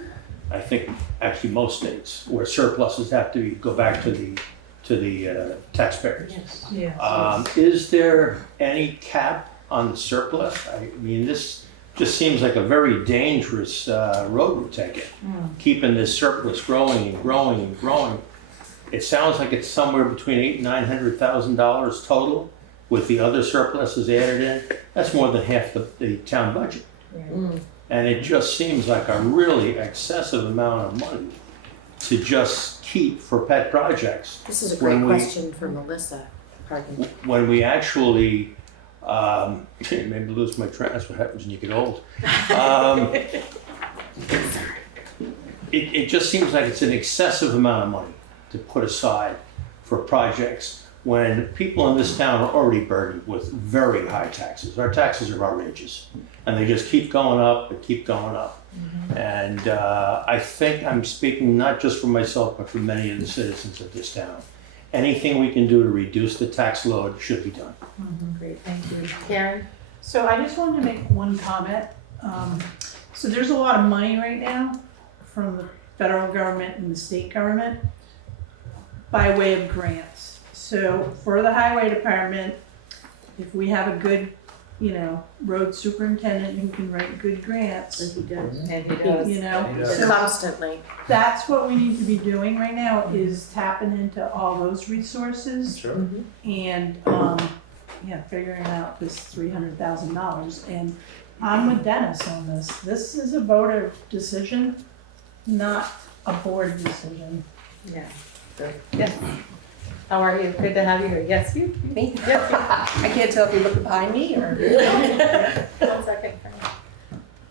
I think actually most states, where surpluses have to go back to the taxpayers. Yes. Yeah. Is there any cap on the surplus? I mean, this just seems like a very dangerous road we're taking, keeping this surplus growing and growing and growing. It sounds like it's somewhere between $800,000 and $900,000 total, with the other surpluses added in. That's more than half the town budget. Right. And it just seems like a really excessive amount of money to just keep for pet projects. This is a great question for Alyssa. Pardon. When we actually, maybe lose my train, that's what happens when you get old. It just seems like it's an excessive amount of money to put aside for projects when people in this town are already burdened with very high taxes. Our taxes are outrageous, and they just keep going up and keep going up. And I think I'm speaking not just for myself, but for many of the citizens of this town. Anything we can do to reduce the tax load should be done. Great, thank you. Karen? So I just wanted to make one comment. So there's a lot of money right now from the federal government and the state government by way of grants. So for the highway department, if we have a good, road superintendent who can write good grants, And he does. so Constantly. that's what we need to be doing right now, is tapping into all those resources. Sure. And, figuring out this $300,000. And I'm with Dennis on this. This is a voter decision, not a board decision. Yeah. Good. Yes. How are you? Good to have you here. Yes, you. Me? Yes. I can't tell if you look behind me or. 1 second.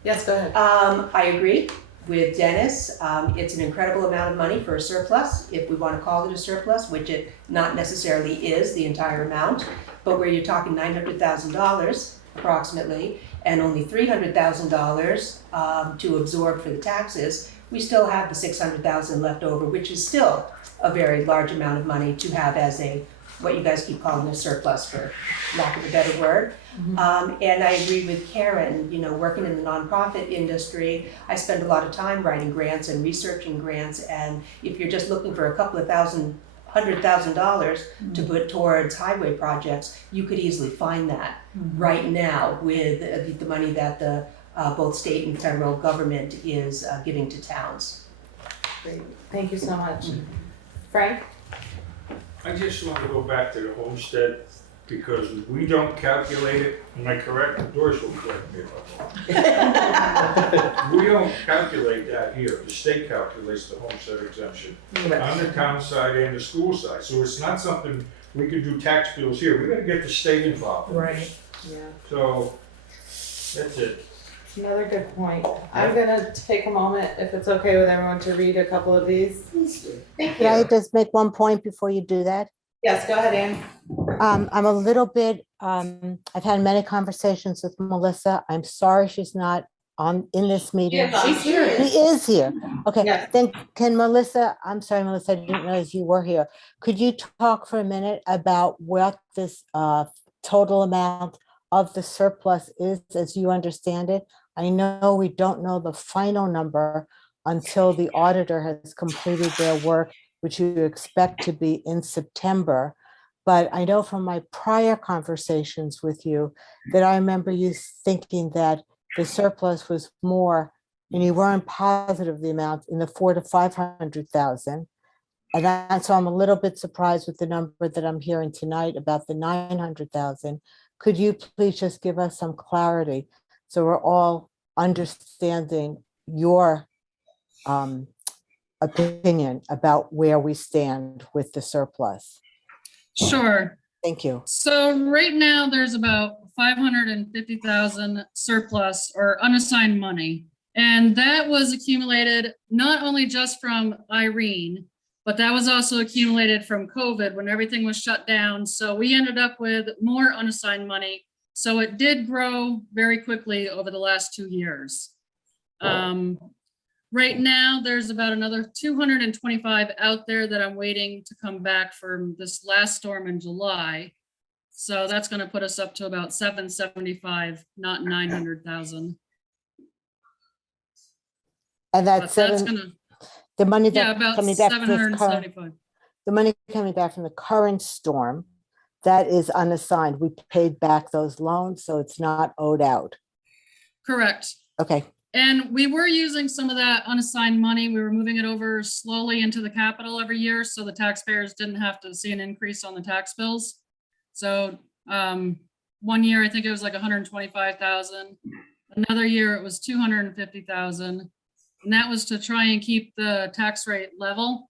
Yes, go ahead. I agree with Dennis. It's an incredible amount of money for a surplus, if we want to call it a surplus, which it not necessarily is the entire amount, but where you're talking $900,000 approximately, and only $300,000 to absorb for the taxes, we still have the $600,000 left over, which is still a very large amount of money to have as a, what you guys keep calling a surplus, for lack of a better word. And I agree with Karen, you know, working in the nonprofit industry, I spend a lot of time writing grants and researching grants, and if you're just looking for a couple of $100,000 to put towards highway projects, you could easily find that right now with the money that the both state and federal government is giving to towns. Great, thank you so much. Frank? I just want to go back to the homestead, because we don't calculate it, am I correct? Doris will correct me if I'm wrong. We don't calculate that here, the state calculates the homestead exemption on the town side and the school side, so it's not something we could do tax bills here, we gotta get the state involved. Right. Yeah. So, that's it. Another good point. I'm gonna take a moment, if it's okay with everyone, to read a couple of these. Thank Could I you. just make one point before you do that? Yes, go ahead, Ann. I'm a little bit, I've had many conversations with Melissa. I'm sorry she's not in this meeting. She's here. She is here. Okay, Yes. then can Melissa, I'm sorry, Melissa, I didn't realize you were here. Could you talk for a minute about what this total amount of the surplus is, as you understand it? I know we don't know the final number until the auditor has completed their work, which you expect to be in September. But I know from my prior conversations with you that I remember you thinking that the surplus was more, and you weren't positive the amount, in the 400,000 to 500,000. And that's why I'm a little bit surprised with the number that I'm hearing tonight about the 900,000. Could you please just give us some clarity so we're all understanding your opinion about where we stand with the surplus? Sure. Thank you. So right now there's about 550,000 surplus or unassigned money. And that was accumulated not only just from Irene, but that was also accumulated from COVID when everything was shut down. So we ended up with more unassigned money. So it did grow very quickly over the last 2 years. Right now, there's about another 225 out there that I'm waiting to come back from this last storm in July. So that's going to put us up to about 775, not 900,000. And that's gonna, the money yeah, that's about coming back from this current, 775. the money coming back from the current storm, that is unassigned. We paid back those loans, so it's not owed out. Correct. Okay. And we were using some of that unassigned money. We were moving it over slowly into the capital every year, so the taxpayers didn't have to see an increase on the tax bills. So 1 year, I think it was like 125,000. Another year, it was 250,000. And that was to try and keep the tax rate level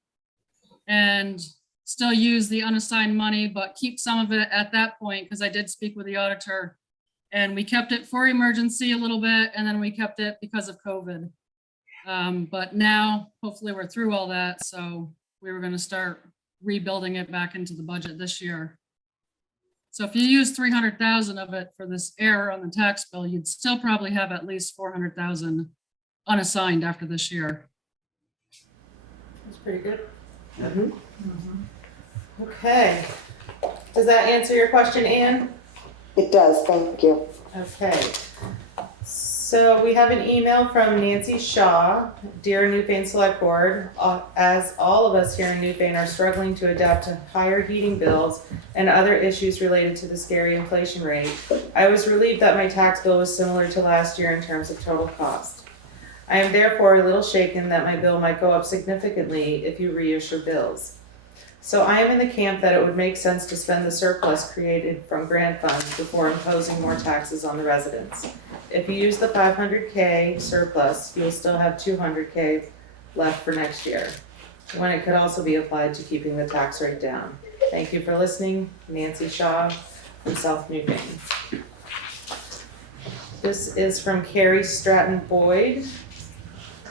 and still use the unassigned money, but keep some of it at that point, because I did speak with the auditor. And we kept it for emergency a little bit, and then we kept it because of COVID. But now, hopefully we're through all that. So we were gonna start rebuilding it back into the budget this year. So if you use 300,000 of it for this error on the tax bill, you'd still probably have at least 400,000 unassigned after this year. That's pretty good. Okay. Does that answer your question, Ann? It does, thank you. Okay. So we have an email from Nancy Shaw. Dear Newfane Select Board, as all of us here in Newfane are struggling to adapt to higher heating bills and other issues related to the scary inflation rate, I was relieved that my tax bill was similar to last year in terms of total cost. I am therefore a little shaken that my bill might go up significantly if you reissue bills. So I am in the camp that it would make sense to spend the surplus created from grant funds before imposing more taxes on the residents. If you use the 500K surplus, you'll still have 200K left for next year, when it could also be applied to keeping the tax rate down. Thank you for listening. Nancy Shaw from South Newfane. This is from Carrie Stratton Boyd.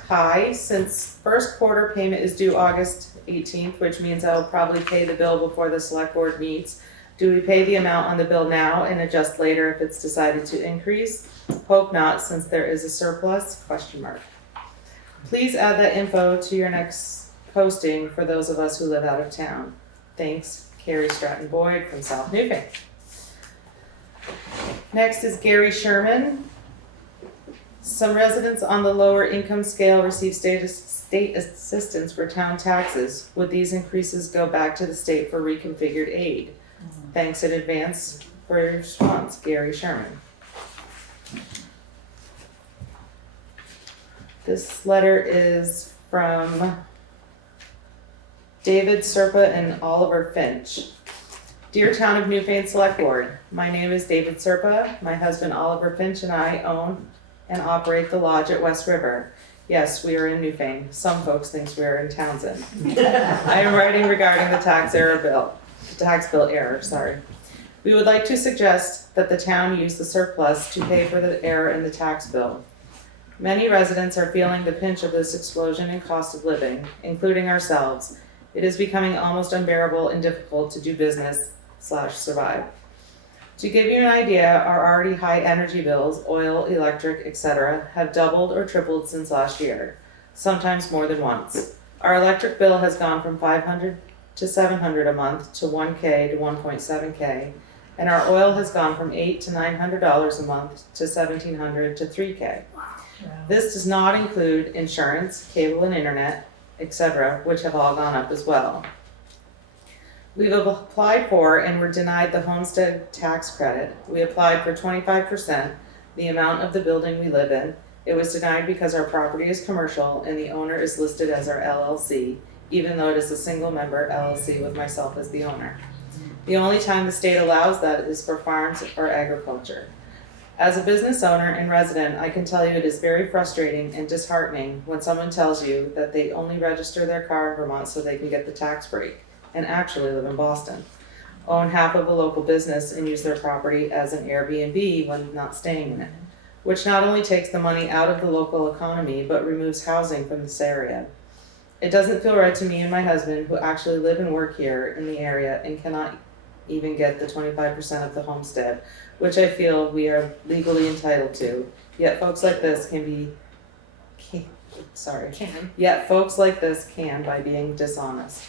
Hi, since first quarter payment is due August 18th, which means I will probably pay the bill before the select board meets. Do we pay the amount on the bill now and adjust later if it's decided to increase? Hope not, since there is a surplus, ? Please add that info to your next posting for those of us who live out of town. Thanks, Carrie Stratton Boyd from South Newfane. Next is Gary Sherman. Some residents on the lower income scale receive state assistance for town taxes. Would these increases go back to the state for reconfigured aid? Thanks in advance for your response, Gary Sherman. This letter is from David Serpa and Oliver Finch. Dear Town of Newfane Select Board, my name is David Serpa. My husband Oliver Finch and I own and operate the lodge at West River. Yes, we are in Newfane. Some folks think we are in Townsend. I am writing regarding the tax bill error, sorry. We would like to suggest that the town use the surplus to pay for the error in the tax bill. Many residents are feeling the pinch of this explosion in cost of living, including ourselves. It is becoming almost unbearable and difficult to do business/survive. To give you an idea, our already high energy bills, oil, electric, etc., have doubled or tripled since last year, sometimes more than once. Our electric bill has gone from $500 to $700 a month to $1K to $1.7K, and our oil has gone from $800 to $900 a month to $1,700 to $3K. This does not include insurance, cable and internet, etc., which have all gone up as well. We've applied for and were denied the homestead tax credit. We applied for 25%, the amount of the building we live in. It was denied because our property is commercial and the owner is listed as our LLC, even though it is a single member LLC with myself as the owner. The only time the state allows that is for farms or agriculture. As a business owner and resident, I can tell you it is very frustrating and disheartening when someone tells you that they only register their car in Vermont so they can get the tax break, and actually live in Boston, own half of a local business and use their property as an Airbnb when not staying in it, which not only takes the money out of the local economy, but removes housing from this area. It doesn't feel right to me and my husband, who actually live and work here in the area and cannot even get the 25% of the homestead, which I feel we are legally entitled to. Yet folks like this Yet folks like this can by being dishonest.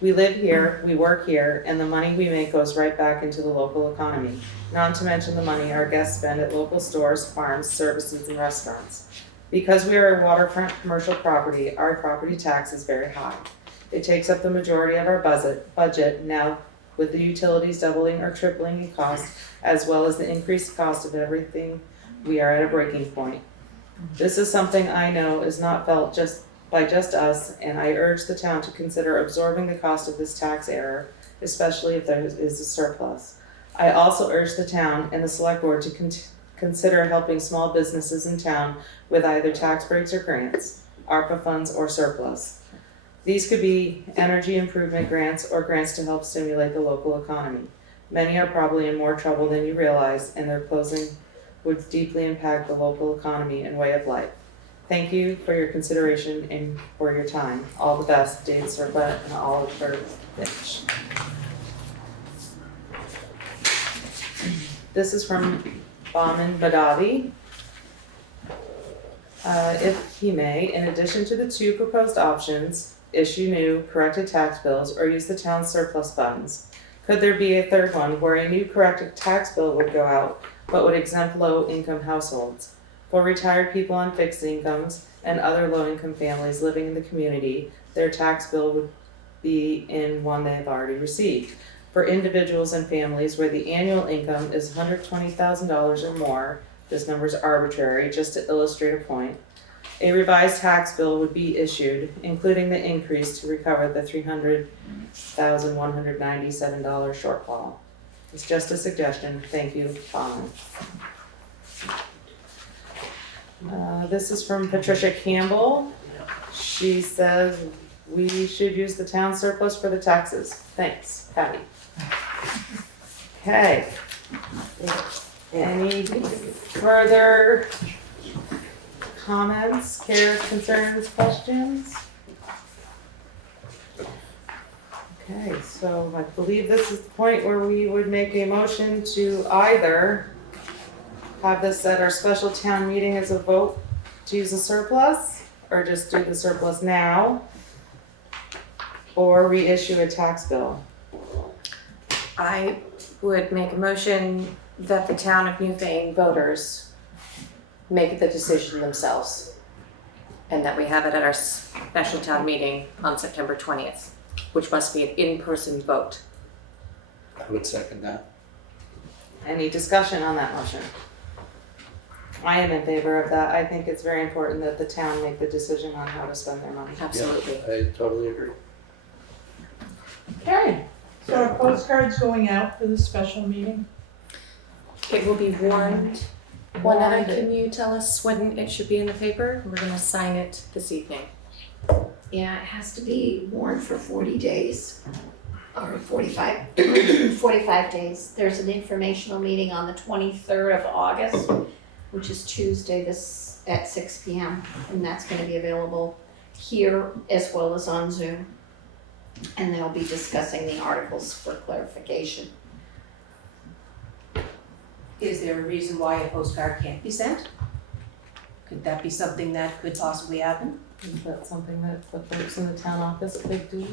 We live here, we work here, and the money we make goes right back into the local economy, not to mention the money our guests spend at local stores, farms, services, and restaurants. Because we are a waterfront commercial property, our property tax is very high. It takes up the majority of our budget now, with the utilities doubling or tripling in cost, as well as the increased cost of everything. We are at a breaking point. This is something I know is not felt by just us, and I urge the town to consider absorbing the cost of this tax error, especially if there is a surplus. I also urge the town and the select board to consider helping small businesses in town with either tax breaks or grants, ARPA funds or surplus. These could be energy improvement grants or grants to help stimulate the local economy. Many are probably in more trouble than you realize, and their closing would deeply impact the local economy and way of life. Thank you for your consideration and for your time. All the best, David Serpa and Oliver Finch. This is from Baman Badavi. If he may, in addition to the two proposed options, issue new corrected tax bills or use the town's surplus funds, could there be a third one where a new corrected tax bill would go out but would exempt low-income households? For retired people on fixed incomes and other low-income families living in the community, their tax bill would be in one they have already received. For individuals and families where the annual income is $120,000 or more, this number is arbitrary, just to illustrate a point, a revised tax bill would be issued, including the increase to recover the $300,197 shortfall. It's just a suggestion. Thank you, Fawn. This is from Patricia Campbell. She says we should use the town surplus for the taxes. Thanks, Patty. Okay. Any further comments, cares, concerns, questions? Okay, so I believe this is the point where we would make a motion to either have this at our special town meeting as a vote to use the surplus, or just do the surplus now, or reissue a tax bill? I would make a motion that the town of Newfane voters make the decision themselves. And that we have it at our special town meeting on September 20th, which must be an in-person vote. I would second that. Any discussion on that motion? I am in favor of that. I think it's very important that the town make the decision on how to spend their money. Absolutely. I totally agree. Okay. So are postcards going out for the special meeting? It will be warned. Juanetta, can you tell us when it should be in the paper? We're gonna sign it this evening. Yeah, it has to be warned for 40 days, or 45, 45 days. There's an informational meeting on the 23rd of August, which is Tuesday at 6 p.m. And that's gonna be available here as well as on Zoom. And they'll be discussing the articles for clarification. Is there a reason why a postcard can't be sent? Could that be something that could possibly happen? Is that something that the folks in the town office could do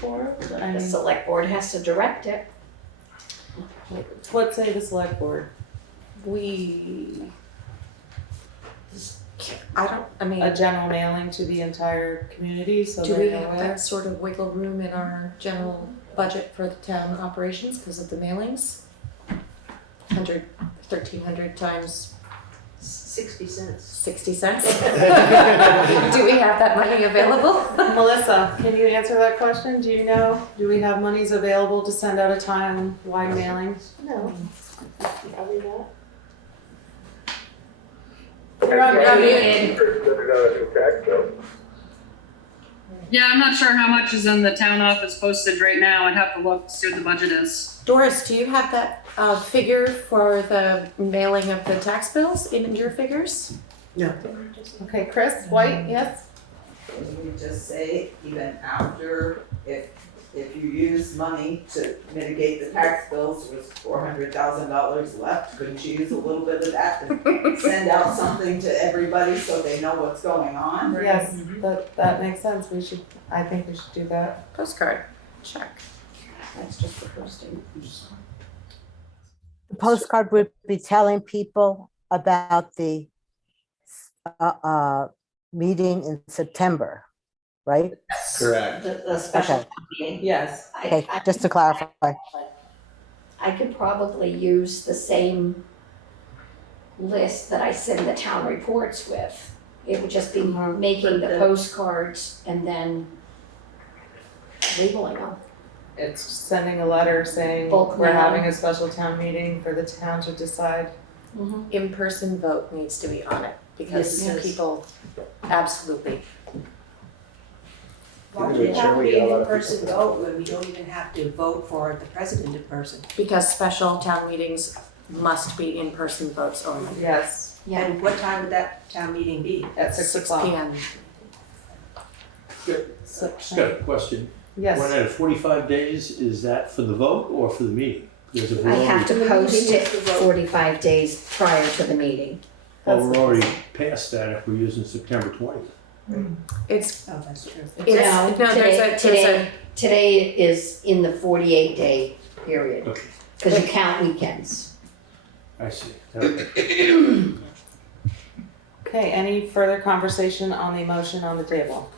for? I The mean, select board has to direct it. what say the select board? I mean, A general mailing to the entire community so do we they're have aware? that sort of wiggle room in our general budget for the town operations because of the mailings? 1,300 times 60 cents. 60 cents? Do we have that money available? Melissa, can you answer that question? Do you know, do we have monies available to send out a town-wide mailing? No, probably not. You're on Yeah, mute. Send out a new tax bill. Yeah, I'm not sure how much is in the town office postage right now. I'd have to look to see what the budget is. Doris, do you have that figure for the mailing of the tax bills in your figures? No. Okay, Chris, White, yes? Let me just say, even after, if you use money to mitigate the tax bills, there was $400,000 left, couldn't you use a little bit of that to send out something to everybody so they know what's going on? Yes, that makes sense. I think we should do that. Postcard, check. That's just for posting. The postcard would be telling people about the meeting in September, right? Correct. The special Okay. meeting. Yes. Okay, just to clarify. I could probably use the same list that I send the town reports with. It would just be making the postcards and then labeling them. It's sending a letter saying Bulk we're mail. having a special town meeting for the town to decide. In-person vote needs to be on it because Yes. people, absolutely. Why Make would it sure have to we be get a an lot of in-person vote when we don't even have to vote for the president in person? Because special town meetings must be in-person votes only. Yes, And what time would that town meeting be? at 6 o'clock. PM. Just got a question. Yes. When at 45 days, is that for the vote or for the meeting? Because if I we're have already, to post it 45 days prior to the meeting. well, we're already past that if we're using September 20th. It's, Oh, that's true. Today is in the 48-day period, Okay, because you count weekends. I see. Okay. Okay, any further conversation on the motion on the table?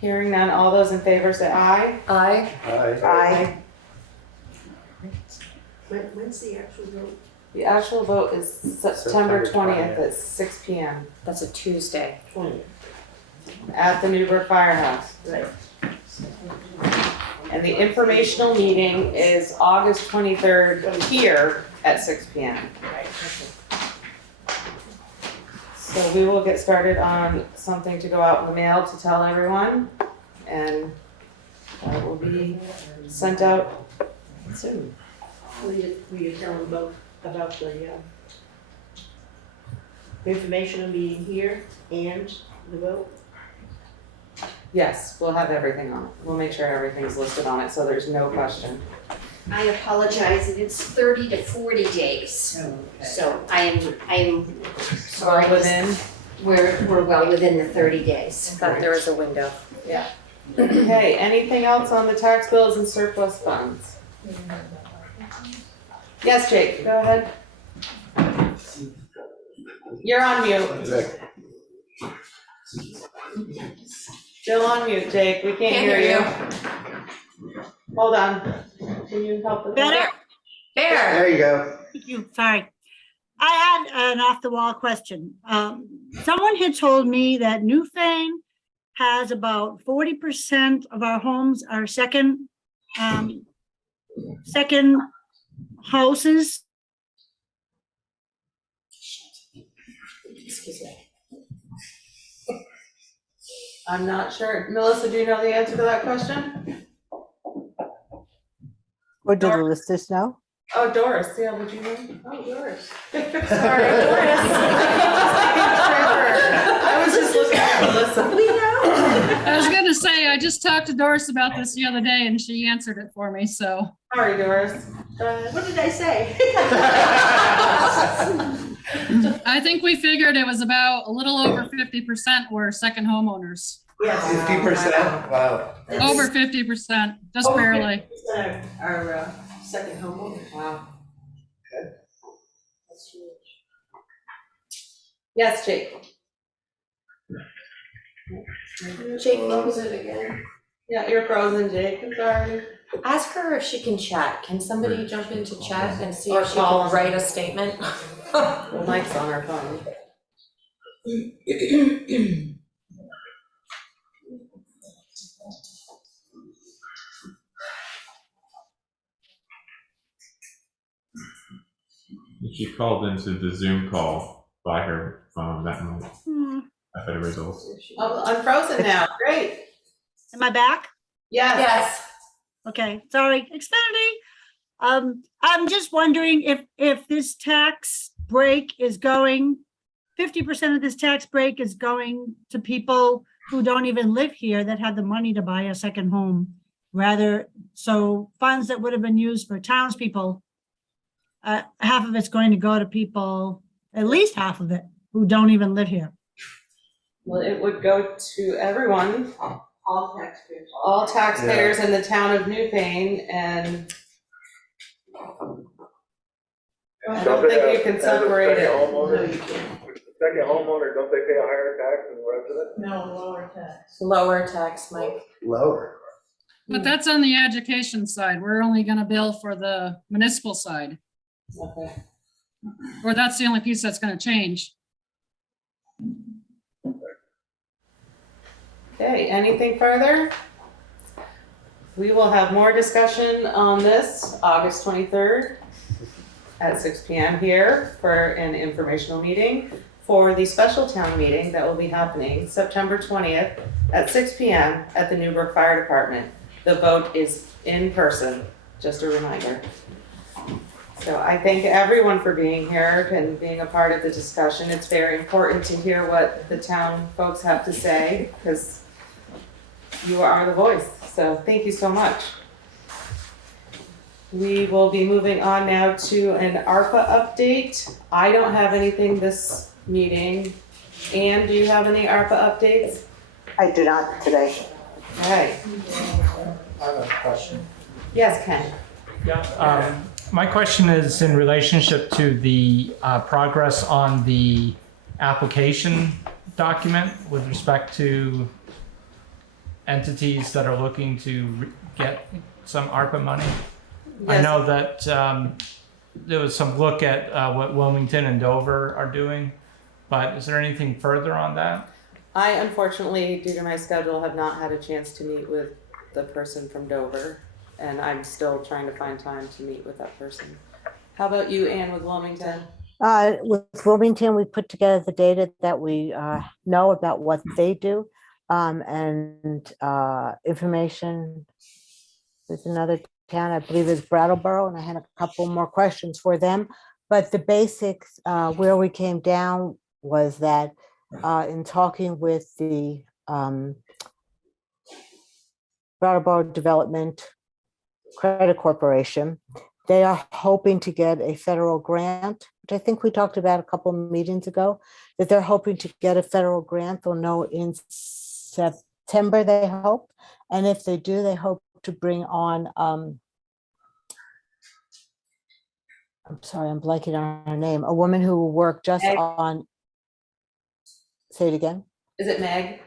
Hearing none, all those in favor say aye. Aye. Aye. When's the actual vote? The actual vote is September 20th at 6 p.m. That's a Tuesday. 20th. at the Newburgh Firehouse. Right. And the informational meeting is August 23rd here at 6 p.m. Right, So we will get started on something to go out in the mail to tell everyone, and that will be sent out soon. Will you tell them about the informational meeting here and the vote? Yes, we'll have everything on it. We'll make sure everything's listed on it, so there's no question. I apologize, it's 30 to 40 days. So I'm sorry. Well within. We're well within the 30 days. Thought there was a window. Okay, anything else on the tax bills and surplus funds? Yes, Jake, go ahead. You're on mute. Still on mute, Jake. We can't hear you. Hold on. Can you help with that? There. There you go. Thank you, sorry. I had an off-the-wall question. Someone had told me that Newfane has about 40% of our homes are second houses. Excuse me. I'm not sure. Melissa, do you know the answer to that question? Or do the listeners know? Oh, Doris, yeah, would you know? Oh, yours. Sorry, Doris. I was just looking at Alyssa. We know. I was gonna say, I just talked to Doris about this the other day and she answered it for me, so. Sorry, Doris. Go ahead. What did I say? I think we figured it was about a little over 50% were second homeowners. Yes. 50%? Wow. Over 50%, just barely. Our second homeowner. Wow. That's huge. Yes, Jake. Jake, what was it again? Yeah, you're frozen, Jake. Sorry. Ask her if she can chat. Can somebody jump into chat and see Or if she call can write a statement? The mic's on our phone. She called into the Zoom call by her phone that night. I thought it was also. Oh, I'm frozen now. Great. Am I back? Yes. Yes. Okay, sorry, Xfinity. I'm just wondering if this tax break is going, 50% of this tax break is going to people who don't even live here that have the money to buy a second home. Rather, so funds that would have been used for townspeople, half of it's going to go to people, at least half of it, who don't even live here. Well, it would go to everyone, All taxpayers. all taxpayers in the town of Newfane, and I don't think you can separate it. No, you can't. Second homeowner, don't they pay a higher tax than the resident? No, lower tax. Lower tax, Mike. Lower. But that's on the education side. We're only gonna bill for the municipal side. Okay. Or that's the only piece that's gonna change. Okay, anything further? We will have more discussion on this August 23rd at 6 p.m. here for an informational meeting for the special town meeting that will be happening September 20th at 6 p.m. at the Newburgh Fire Department. The vote is in person, just a reminder. So I thank everyone for being here and being a part of the discussion. It's very important to hear what the town folks have to say because you are the voice. So thank you so much. We will be moving on now to an ARPA update. I don't have anything this meeting. Anne, do you have any ARPA updates? I do not today. Okay. I have a question. Yes, Ken. Yeah. My question is in relationship to the progress on the application document with respect to entities that are looking to get some ARPA money. I Yes. know that there was some look at what Wilmington and Dover are doing, but is there anything further on that? I unfortunately, due to my schedule, have not had a chance to meet with the person from Dover, and I'm still trying to find time to meet with that person. How about you, Anne, with Wilmington? With Wilmington, we put together the data that we know about what they do, and information. There's another town, I believe is Brattleboro, and I had a couple more questions for them. But the basics, where we came down was that in talking with the Brattleboro Development Credit Corporation. They are hoping to get a federal grant, which I think we talked about a couple of meetings ago, that they're hoping to get a federal grant. They'll know in September, they hope. And if they do, they hope to bring on, I'm sorry, I'm blanking on her name, a woman who will work just Meg. on, say it again? Is it Meg?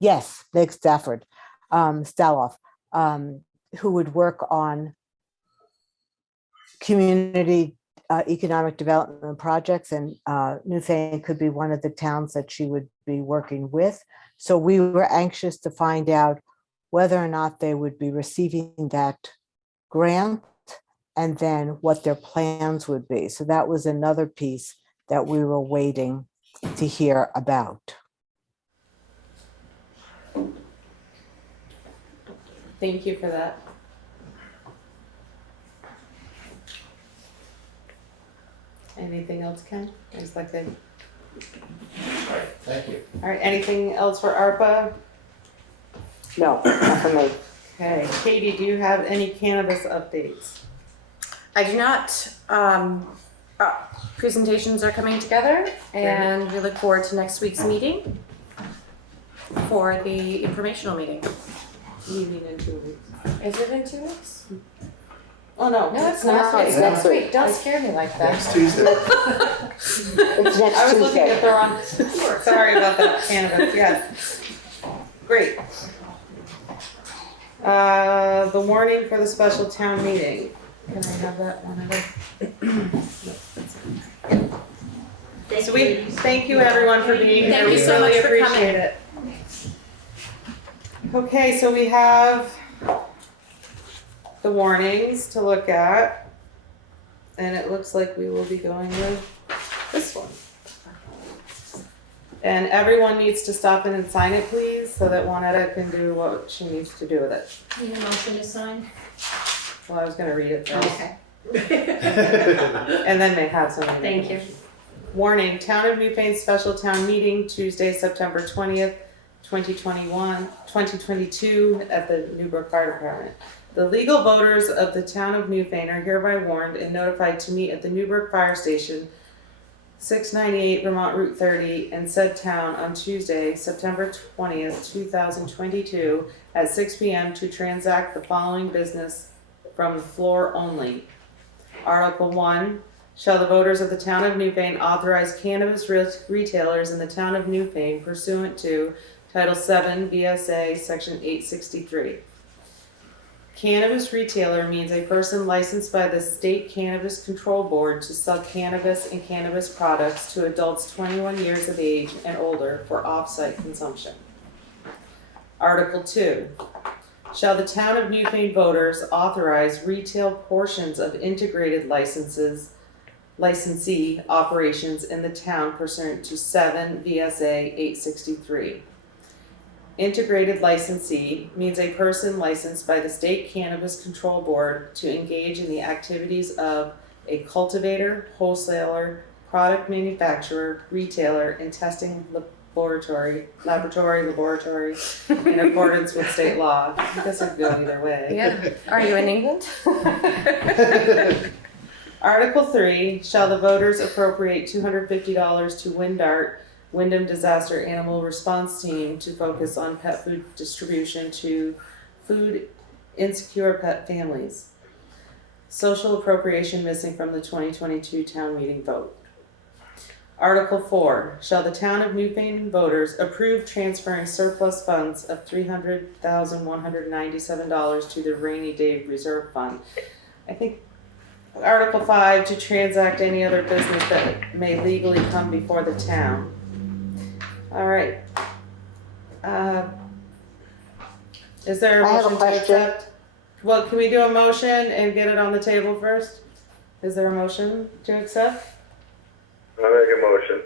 Yes, Meg Stafford, Staloff, who would work on community economic development projects, and Newfane could be one of the towns that she would be working with. So we were anxious to find out whether or not they would be receiving that grant and then what their plans would be. So that was another piece that we were waiting to hear about. Thank you for that. Anything else, Ken? I just like to. All right, thank you. All right, anything else for ARPA? No, not for me. Okay, Katie, do you have any cannabis updates? I do not. Presentations are coming together, and we look forward to next week's meeting for the informational meeting. Meeting in 2 weeks. Is it in 2 weeks? Oh, no. No, it's not. It's next week. Don't scare me like that. Next Tuesday. It's next I was looking Tuesday. at the wrong. Sorry about that, cannabis, yes. Great. The warning for the special town meeting. Can I have that one? So we, thank you everyone for being here. Thank you We so really much for appreciate coming. it. Okay, so we have the warnings to look at. And it looks like we will be going with this one. And everyone needs to stop in and sign it, please, so that Juanetta can do what she needs to do with it. Need a motion to sign? Well, I was gonna read it first. Okay. And then they have some. Thank you. Warning, Town of Newfane Special Town Meeting, Tuesday, September 20th, 2022, at the Newbrook Fire Department. The legal voters of the Town of Newfane are hereby warned and notified to meet at the Newbrook Fire Station, 698 Vermont Route 30, in said town on Tuesday, September 20th, 2022, at 6 p.m. to transact the following business from the floor only. Article 1. Shall the voters of the Town of Newfane authorize cannabis retailers in the Town of Newfane pursuant to Title 7 VSA Section 863. Cannabis retailer means a person licensed by the State Cannabis Control Board to sell cannabis and cannabis products to adults 21 years of age and older for off-site consumption. Article 2. Shall the Town of Newfane voters authorize retail portions of integrated licensee operations in the town pursuant to 7 VSA 863. Integrated licensee means a person licensed by the State Cannabis Control Board to engage in the activities of a cultivator, wholesaler, product manufacturer, retailer, and testing laboratory in accordance with state law. I guess it could go either way. Yeah. Are you in England? Article 3, shall the voters appropriate $250 to Windham Disaster Animal Response Team to focus on pet food distribution to food insecure pet families. Social appropriation missing from the 2022 town meeting vote. Article 4, shall the Town of Newfane voters approve transferring surplus funds of $300,197 to the Rainy Day Reserve Fund? I think Article 5, to transact any other business that may legally come before the town. All right. Is there a I have a motion to question. accept? Well, can we do a motion and get it on the table first? Is there a motion to accept? I make a motion.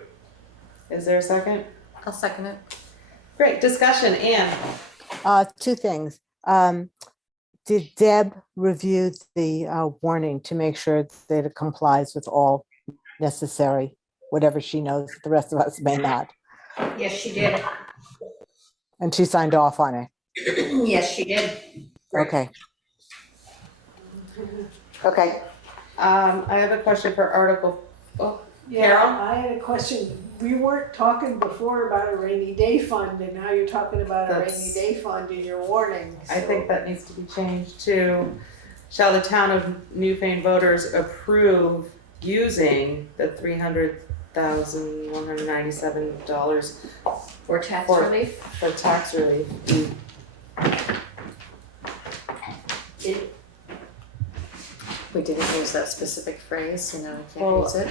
Is there a second? I'll second it. Great, discussion, Anne. Two things. Did Deb review the warning to make sure that it complies with all necessary, whatever she knows, the rest of us may not? Yes, she did. And she signed off on it. Yes, she did. Okay. Okay. I have a question for Article, oh, Yeah, Carol? I had a question. We weren't talking before about a rainy day fund, and now you're talking about a rainy That's- day fund in your warning. I so- think that needs to be changed to, shall the town of Newfane voters approve using the $300,197 For tax For- relief? for tax relief? We didn't use that specific phrase, so now I can't Well- use it.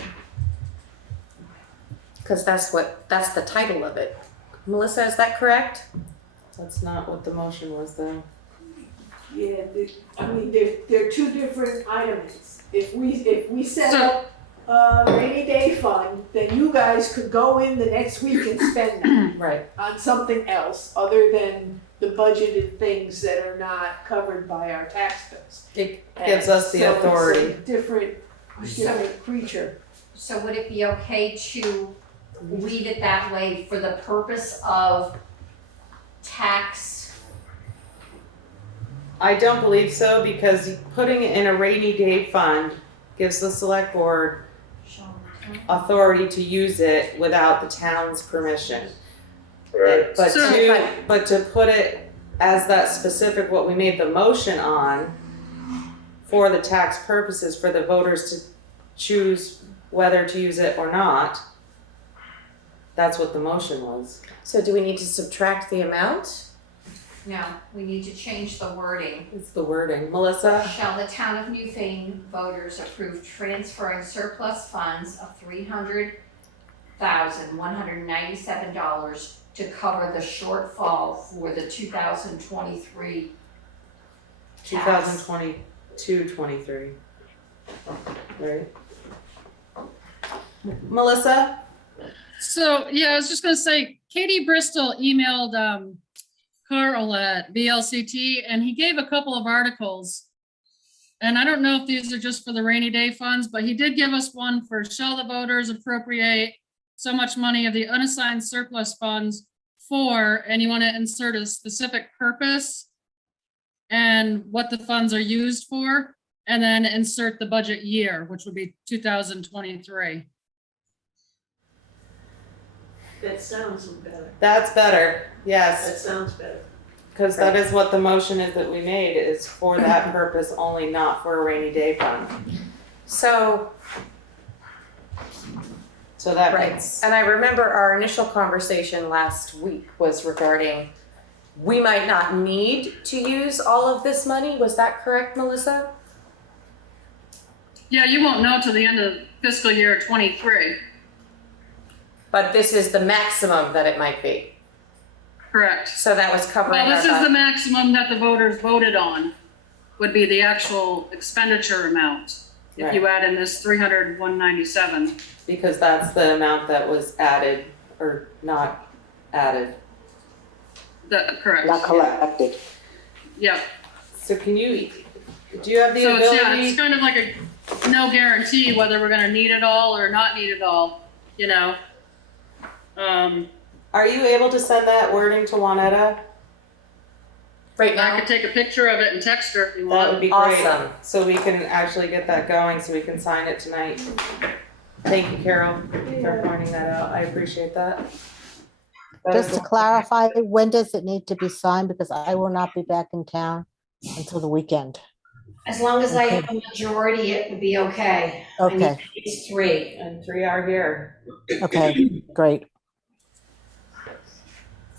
Because that's the title of it. Melissa, is that correct? That's not what the motion was though. Yeah, I mean, they're two different items. If we set So- up a rainy day fund, then you guys could go in the next week and spend that Right. on something else other than the budgeted things that are not covered by our tax bills. It gives us the So it's a authority. different creature. So would it be okay to leave it that way for the purpose of tax? I don't believe so because putting it in a rainy day fund gives the select board authority to use it without the town's permission. Right. But So- to put it as that specific, what we made the motion on for the tax purposes, for the voters to choose whether to use it or not, that's what the motion was. So do we need to subtract the amount? No, we need to change the wording. It's the wording. Melissa? Shall the town of Newfane voters approve transferring surplus funds of $300,197 to cover the shortfall for the 2023 tax? 2022-23. Right? Melissa? So, yeah, I was just gonna say, Katie Bristol emailed Carl at VLCT, and he gave a couple of articles. And I don't know if these are just for the rainy day funds, but he did give us one for shall the voters appropriate so much money of the unassigned surplus funds for, and you want to insert a specific purpose and what the funds are used for, and then insert the budget year, which would be 2023. That sounds better. That's better. That Yes. sounds better. Because that is what the motion is that we made, is for that purpose only, not for a rainy day fund. So, So that right. makes, And I remember our initial conversation last week was regarding we might not need to use all of this money. Was that correct, Melissa? Yeah, you won't know till the end of fiscal year 23. But this is the maximum that it might be. Correct. So that was covering Well, our this is the budget. maximum that the voters voted on, would be the actual expenditure amount. If you add in this 300,197. because that's the amount that was added or not added. Correct. Not collected. Yep. So can you, do you have the So it's, yeah, ability? it's kind of like a no guarantee whether we're gonna need it all or not need it all, you know? Are you able to send that wording to Juanetta? Right I now, could take a picture of it and text her if you That would want. be great. Awesome. So we can actually get that going, so we can sign it tonight. Thank you, Carol, for pointing that out. I appreciate that. Just to clarify, when does it need to be signed? Because I will not be back in town until the weekend. As long as I have a majority, it would be okay. I need Okay, at least 3. And 3 are here. okay, great.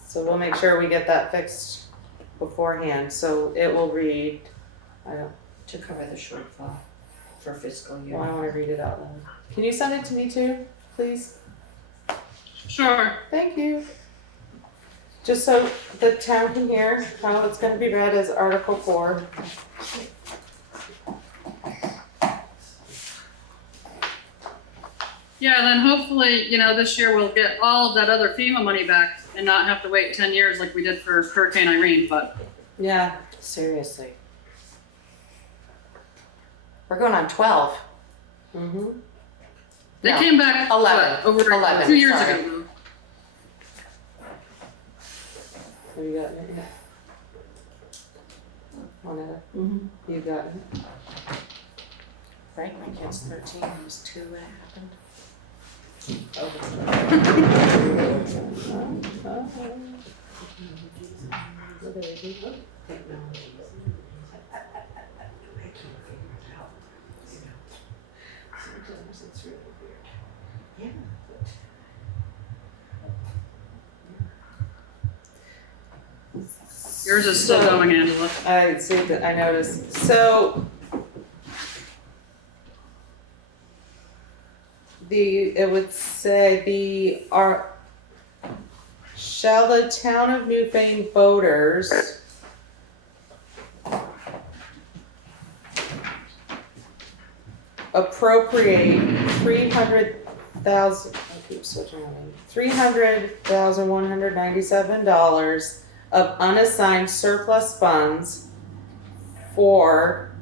So we'll make sure we get that fixed beforehand. So it will read, to cover the shortfall for fiscal well, year. I want to read it out loud. Can you send it to me too, please? Sure. Thank you. Just so the town can hear how it's gonna be read as Article 4. Yeah, then hopefully, you know, this year we'll get all of that other FEMA money back and not have to wait 10 years like we did for Hurricane Irene, but Yeah, Seriously. We're going on 12. mm-hmm. they No, came back, 11. what, over 11, 2 years sorry. ago. Have you gotten it yet? Juanetta? Mhm. You got it? Right, my kid's 13, I was 2 when it happened. Sometimes it's really weird. Yeah. Yours is still going, Angela. I see that, I noticed. So it would say shall the town of Newfane voters appropriate $300,197 of unassigned surplus funds for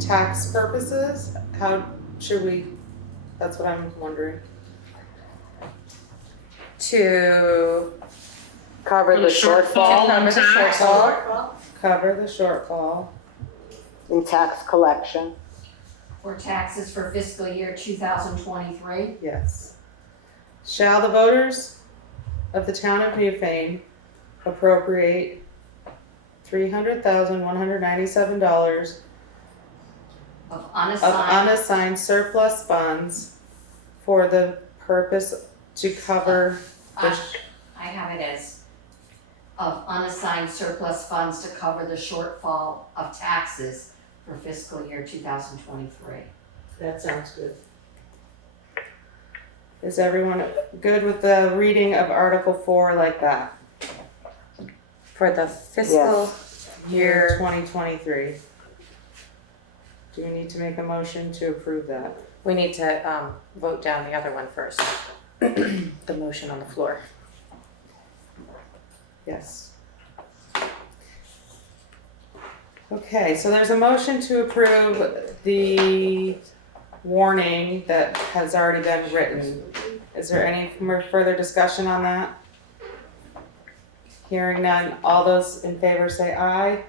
tax purposes? How should we, that's what I'm wondering. To Cover the shortfall cover the shortfall. Cover the shortfall. in tax collection. For taxes for fiscal year 2023. Yes. Shall the voters of the town of Newfane appropriate $300,197 Of of unassigned, unassigned surplus funds for the purpose to cover the I have it as of unassigned surplus funds to cover the shortfall of taxes for fiscal year 2023. That sounds good. Is everyone good with the reading of Article 4 like that? For the fiscal year 2023. Do we need to make a motion to approve that? We need to vote down the other one first. The motion on the floor. Yes. Okay, so there's a motion to approve the warning that has already been written. Is there any more further discussion on that? Hearing none, all those in favor say aye.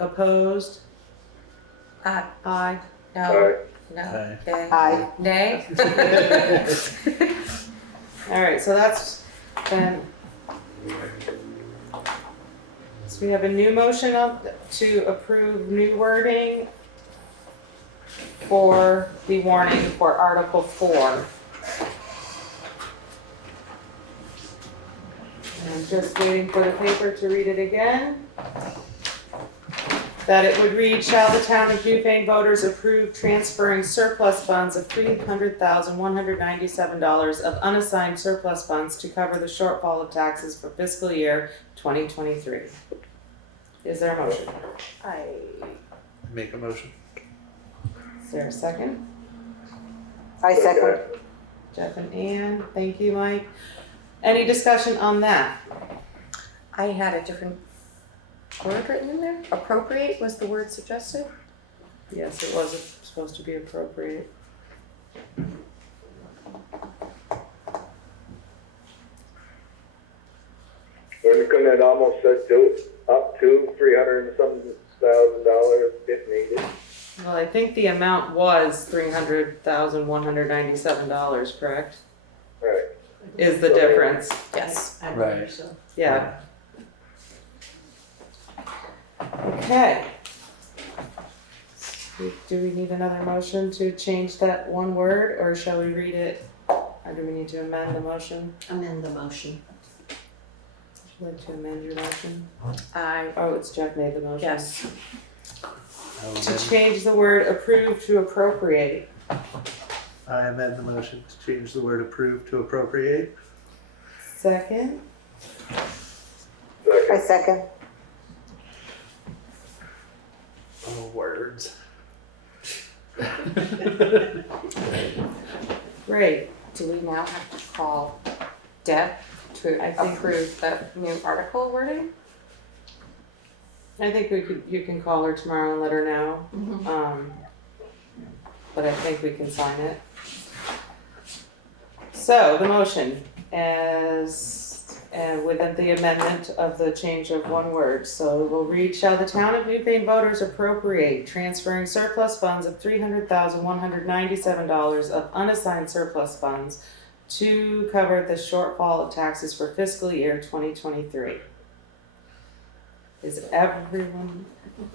Opposed? Aye. No. No. Aye. Okay. Aye. Nay. All right, so that's been. So we have a new motion up to approve new wording for the warning for Article 4. And I'm just waiting for the paper to read it again. That it would read, shall the town of Newfane voters approve transferring surplus funds of $300,197 of unassigned surplus funds to cover the shortfall of taxes for fiscal year 2023? Is there a motion? I Make a motion. Is there a second? I second. Jeff and Ann, thank you, Mike. Any discussion on that? had a different word written in there. Appropriate was the word suggested. Yes, it was supposed to be appropriate. When it almost said up to $300 and some $1,000 if needed. Well, I think the amount was $300,197, correct? Right. Is the difference. Yes. I Right. believe so. Yeah. Okay. Do we need another motion to change that one word, or shall we read it? Or do we need to amend the motion? Amend the motion. Would you like to amend your motion? I Oh, it's Jeff made the motion. yes. I will To amend- change the word approve to appropriate. I amend the motion to change the word approve to appropriate. Second? I second. Oh, words. Great. Do we now have to call Deb to I think- approve the new article wording? I think you can call her tomorrow and let her know. But I think we can sign it. So the motion as And with the amendment of the change of one word, so we'll read, shall the town of Newfane voters appropriate transferring surplus funds of $300,197 of unassigned surplus funds to cover the shortfall of taxes for fiscal year 2023. Is everyone,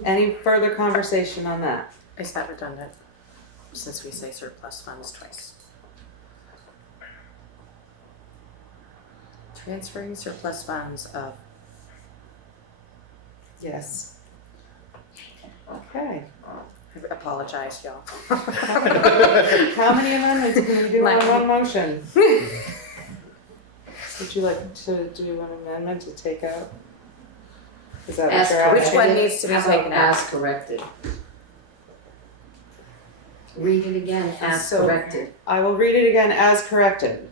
any further conversation on that? Is that redundant, since we say surplus funds twice? Transferring surplus funds of, Yes. Okay. I apologize, y'all. How many amendments can we do on one motion? Would you like to do an amendment to take out? Is that what you're Which asking? one needs to be taken out? As corrected. Read it again, as So- corrected. I will read it again as corrected.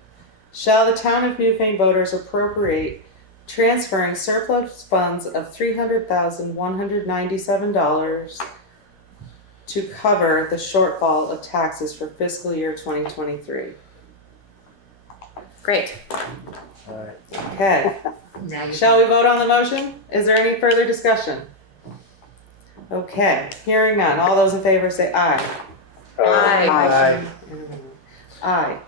Shall the town of Newfane voters appropriate transferring surplus funds of $300,197 to cover the shortfall of taxes for fiscal year 2023? Great. Alright. Okay. Now you Shall we vote on the motion? Is there any further discussion? Okay, hearing none. All those in favor say aye. Aye. Aye.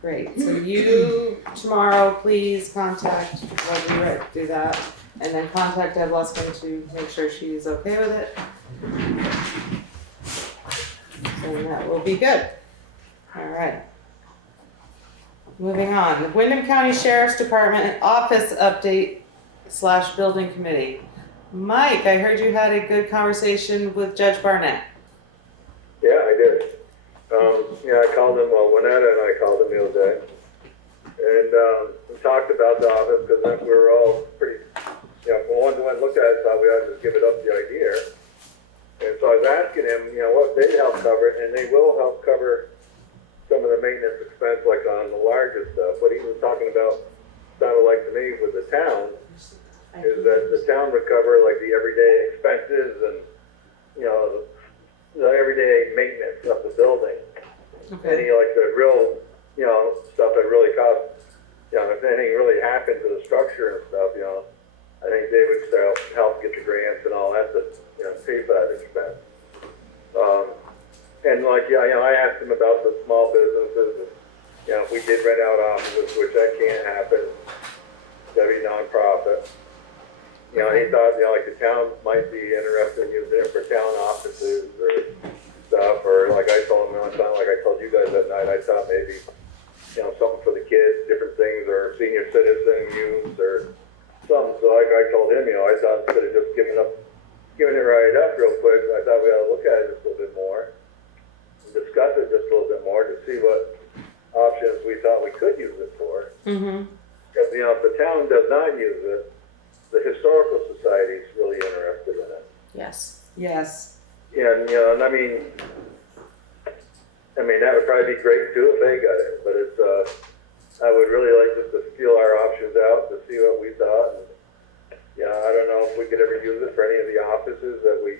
Great, so you tomorrow, please contact, we'll do that, and then contact Deb Luskin to make sure she's okay with it. And that will be good. All right. Moving on, the Windham County Sheriff's Department Office Update / Building Committee. Mike, I heard you had a good conversation with Judge Barnett. Yeah, I did. I called him, Winetta and I called him the other day. And we talked about the office because we were all pretty, from one to one looked at it, thought we ought to just give it up the idea. And so I was asking him, what they'd help cover, and they will help cover some of the maintenance expense, like on the larger stuff. What he was talking about, sounded like to me, with the town, is that the town would cover like the everyday expenses and, the everyday maintenance of the building. Any like the real, stuff that really costs, if anything really happened to the structure and stuff, I think they would help get the grants and all that to, pay for that expense. And like, I asked him about the small businesses, and, if we did rent out offices, which that can't happen, that'd be nonprofit. He thought, like the town might be interested in using it for town offices or stuff, or like I told him one time, like I told you guys that night, I thought maybe, something for the kids, different things, or senior citizen use, or something. So like I told him, I thought instead of just giving it right up real quick, I thought we ought to look at it just a little bit more, and discuss it just a little bit more to see what options we thought we could use it for. Mm-hmm. Because, if the town does not use it, the Historical Society is really interested in it. Yes. Yes. And, and I mean, that would probably be great too if they got it, but it's, I would really like just to feel our options out to see what we thought. And, I don't know if we could ever use it for any of the offices that we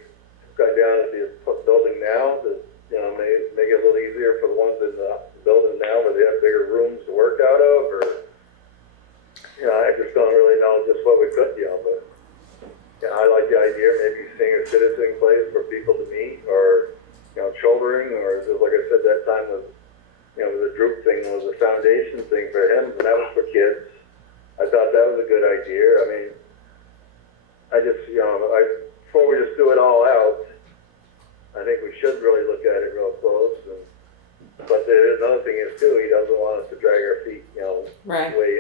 got down at the building now, to, make it a little easier for the ones in the building now where they have bigger rooms to work out of, or, I just don't really know just what we could do, but, I like the idea, maybe senior citizen place for people to meet, or, children, or just like I said, that time was, the droop thing was a foundation thing for him, and that was for kids. I thought that was a good idea. I mean, I just, before we just do it all out, I think we should really look at it real close. But another thing is too, he doesn't want us to drag our feet, Right. way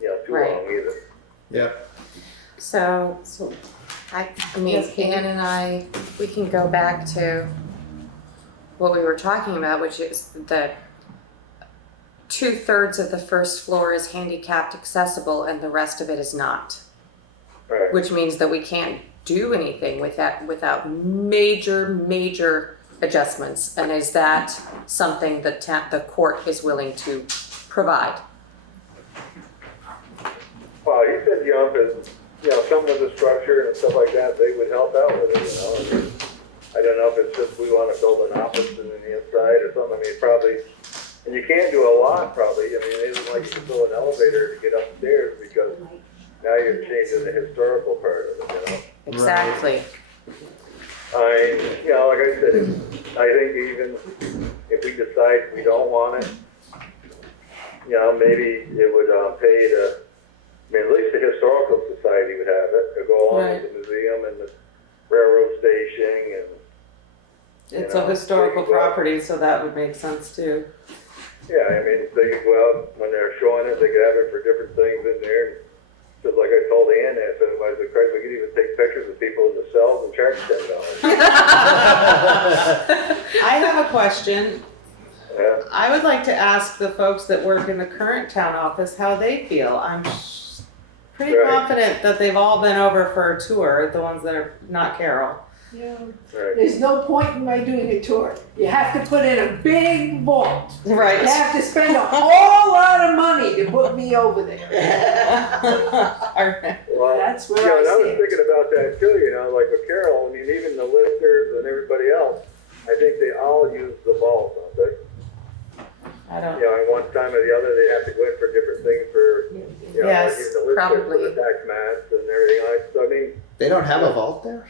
in, too Right. long either. Yep. So I mean, Yes, Katie? Ann and I, we can go back to what we were talking about, which is that 2/3 of the first floor is handicapped accessible and the rest of it is not. Right. Which means that we can't do anything with that without major adjustments. And is that something that the court is willing to provide? Well, he said, if, some of the structure and stuff like that, they would help out with it, I mean, I don't know if it's just we want to build an office in the inside or something. I mean, probably, And you can't do a lot probably, I mean, it isn't like you can build an elevator to get upstairs because now you're changing the historical part of it, you know? Exactly. You know, like I said, I think even if we decide we don't want it, you know, maybe it would pay to, I mean, at least the Historical Society would have it, to go along with the museum and the railroad station and. It's a historical property, so that would make sense too. Yeah, I mean, they could go out, when they're showing it, they could have it for different things in there. Just like I told Ann, I said, well, Christ, we could even take pictures of people in the cells and charge $10. I have a question. Yeah. I would like to ask the folks that work in the current town office how they feel. I'm pretty Right. confident that they've all been over for a tour, the ones that are not Carol. Yeah. Right. There's no point in my doing a tour. You have to put in a big vault. Right. You have to spend a whole lot of money to put me over there. Well, That's where you know, I and I was stand. thinking about that too, you know, like with Carol, I mean, even the listers and everybody else, I think they all use the vault, don't they? I don't. You know, and one time or the other, they have to go in for different things for, you know, Yes, like even the listers for the tax maps and everything like, so I mean. They don't have a vault there?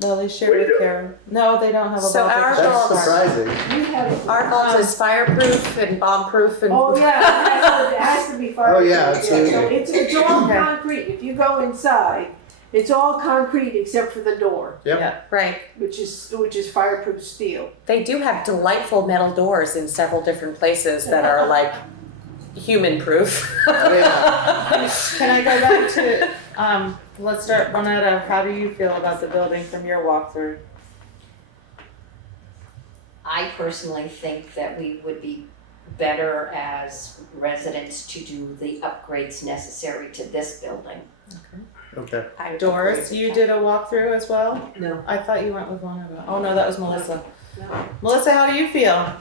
No, they share We with do. Karen. No, they don't have a So vault. our They vault- share. Surprising. You have. Our vault is fireproof and bomb-proof and. Oh, yeah, it has to be fireproof. Oh, yeah, So absolutely. it's all Okay. concrete. If you go inside, it's all concrete except for the door, Yep. Yeah. Right. which is fireproof steel. They do have delightful metal doors in several different places that are like human-proof. Oh, yeah. Can I go back to, let's start one at a, how do you feel about the building from your walkthrough? I personally think that we would be better as residents to do the upgrades necessary to this building. Okay. I Doris, agree you with did a walkthrough as well? No. I thought you went with one of them. Oh, no, that was Melissa. No. Melissa, how do you feel?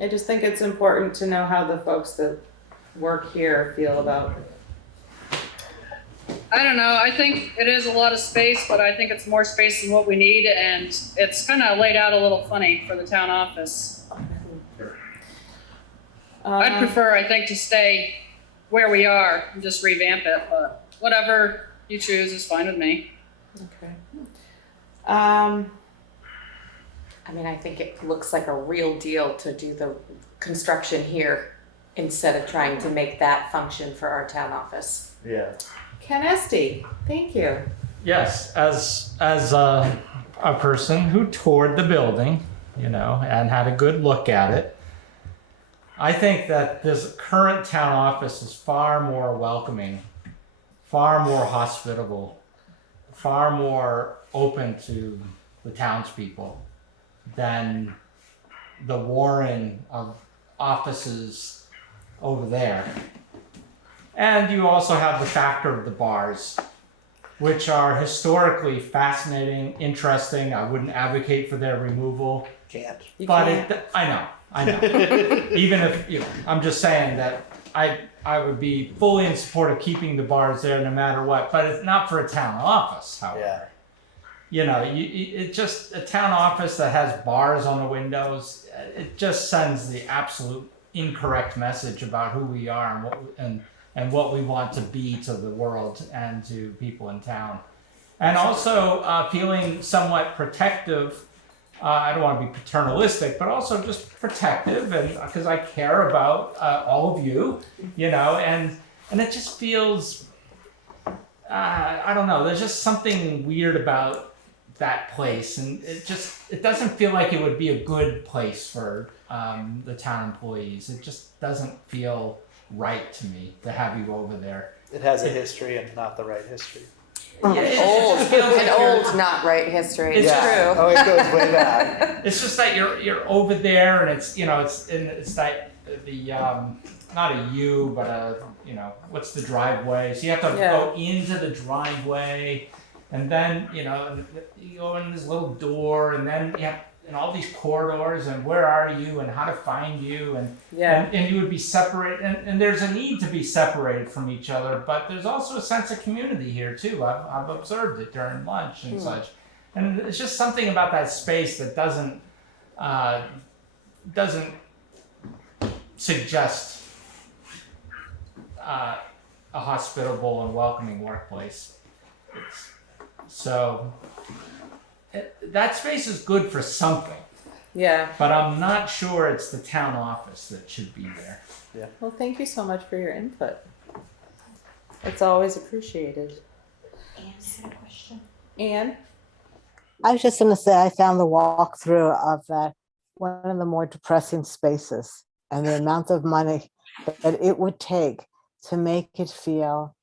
I just think it's important to know how the folks that work here feel about it. I don't know. I think it is a lot of space, but I think it's more space than what we need, and it's kind of laid out a little funny for the town office. I'd prefer, I think, to stay where we are and just revamp it, but whatever you choose is fine with me. Okay. I mean, I think it looks like a real deal to do the construction here instead of trying to make that function for our town office. Yeah. Ken Esty, thank you. Yes, as a person who toured the building, you know, and had a good look at it, I think that this current town office is far more welcoming, far more hospitable, far more open to the townspeople than the warren of offices over there. And you also have the factor of the bars, which are historically fascinating, interesting. I wouldn't advocate for their removal. Can't. I know. Even if, you know, I'm just saying that I would be fully in support of keeping the bars there no matter what, but it's not for a town office, however. Yeah. You know, it's just a town office that has bars on the windows. It just sends the absolute incorrect message about who we are and what we want to be to the world and to people in town. And also feeling somewhat protective. I don't want to be paternalistic, but also just protective, and because I care about all of you, you know, and it just feels, I don't know, there's just something weird about that place, and it doesn't feel like it would be a good place for the town employees. It just doesn't feel right to me to have you over there. It has a history and not the right history. An old, not right history. It's true. Oh, it goes way back. It's just that you're over there, and it's, you know, it's that the not a U, but a, you know, what's the driveway? So you have to go into the driveway, and then, you know, you go in this little door, and then you have and all these corridors, and where are you, and how to find you, and you would be separated, and there's a need to be separated from each other, but there's also a sense of community here too. I've observed it during lunch and such, and it's just something about that space that doesn't doesn't suggest a hospitable and welcoming workplace. So that space is good for something, Yeah. but I'm not sure it's the town office that should be there. Well, thank you so much for your input. It's always appreciated. Anne? I was just gonna say, I found the walkthrough of that, one of the more depressing spaces, and the amount of money that it would take to make it feel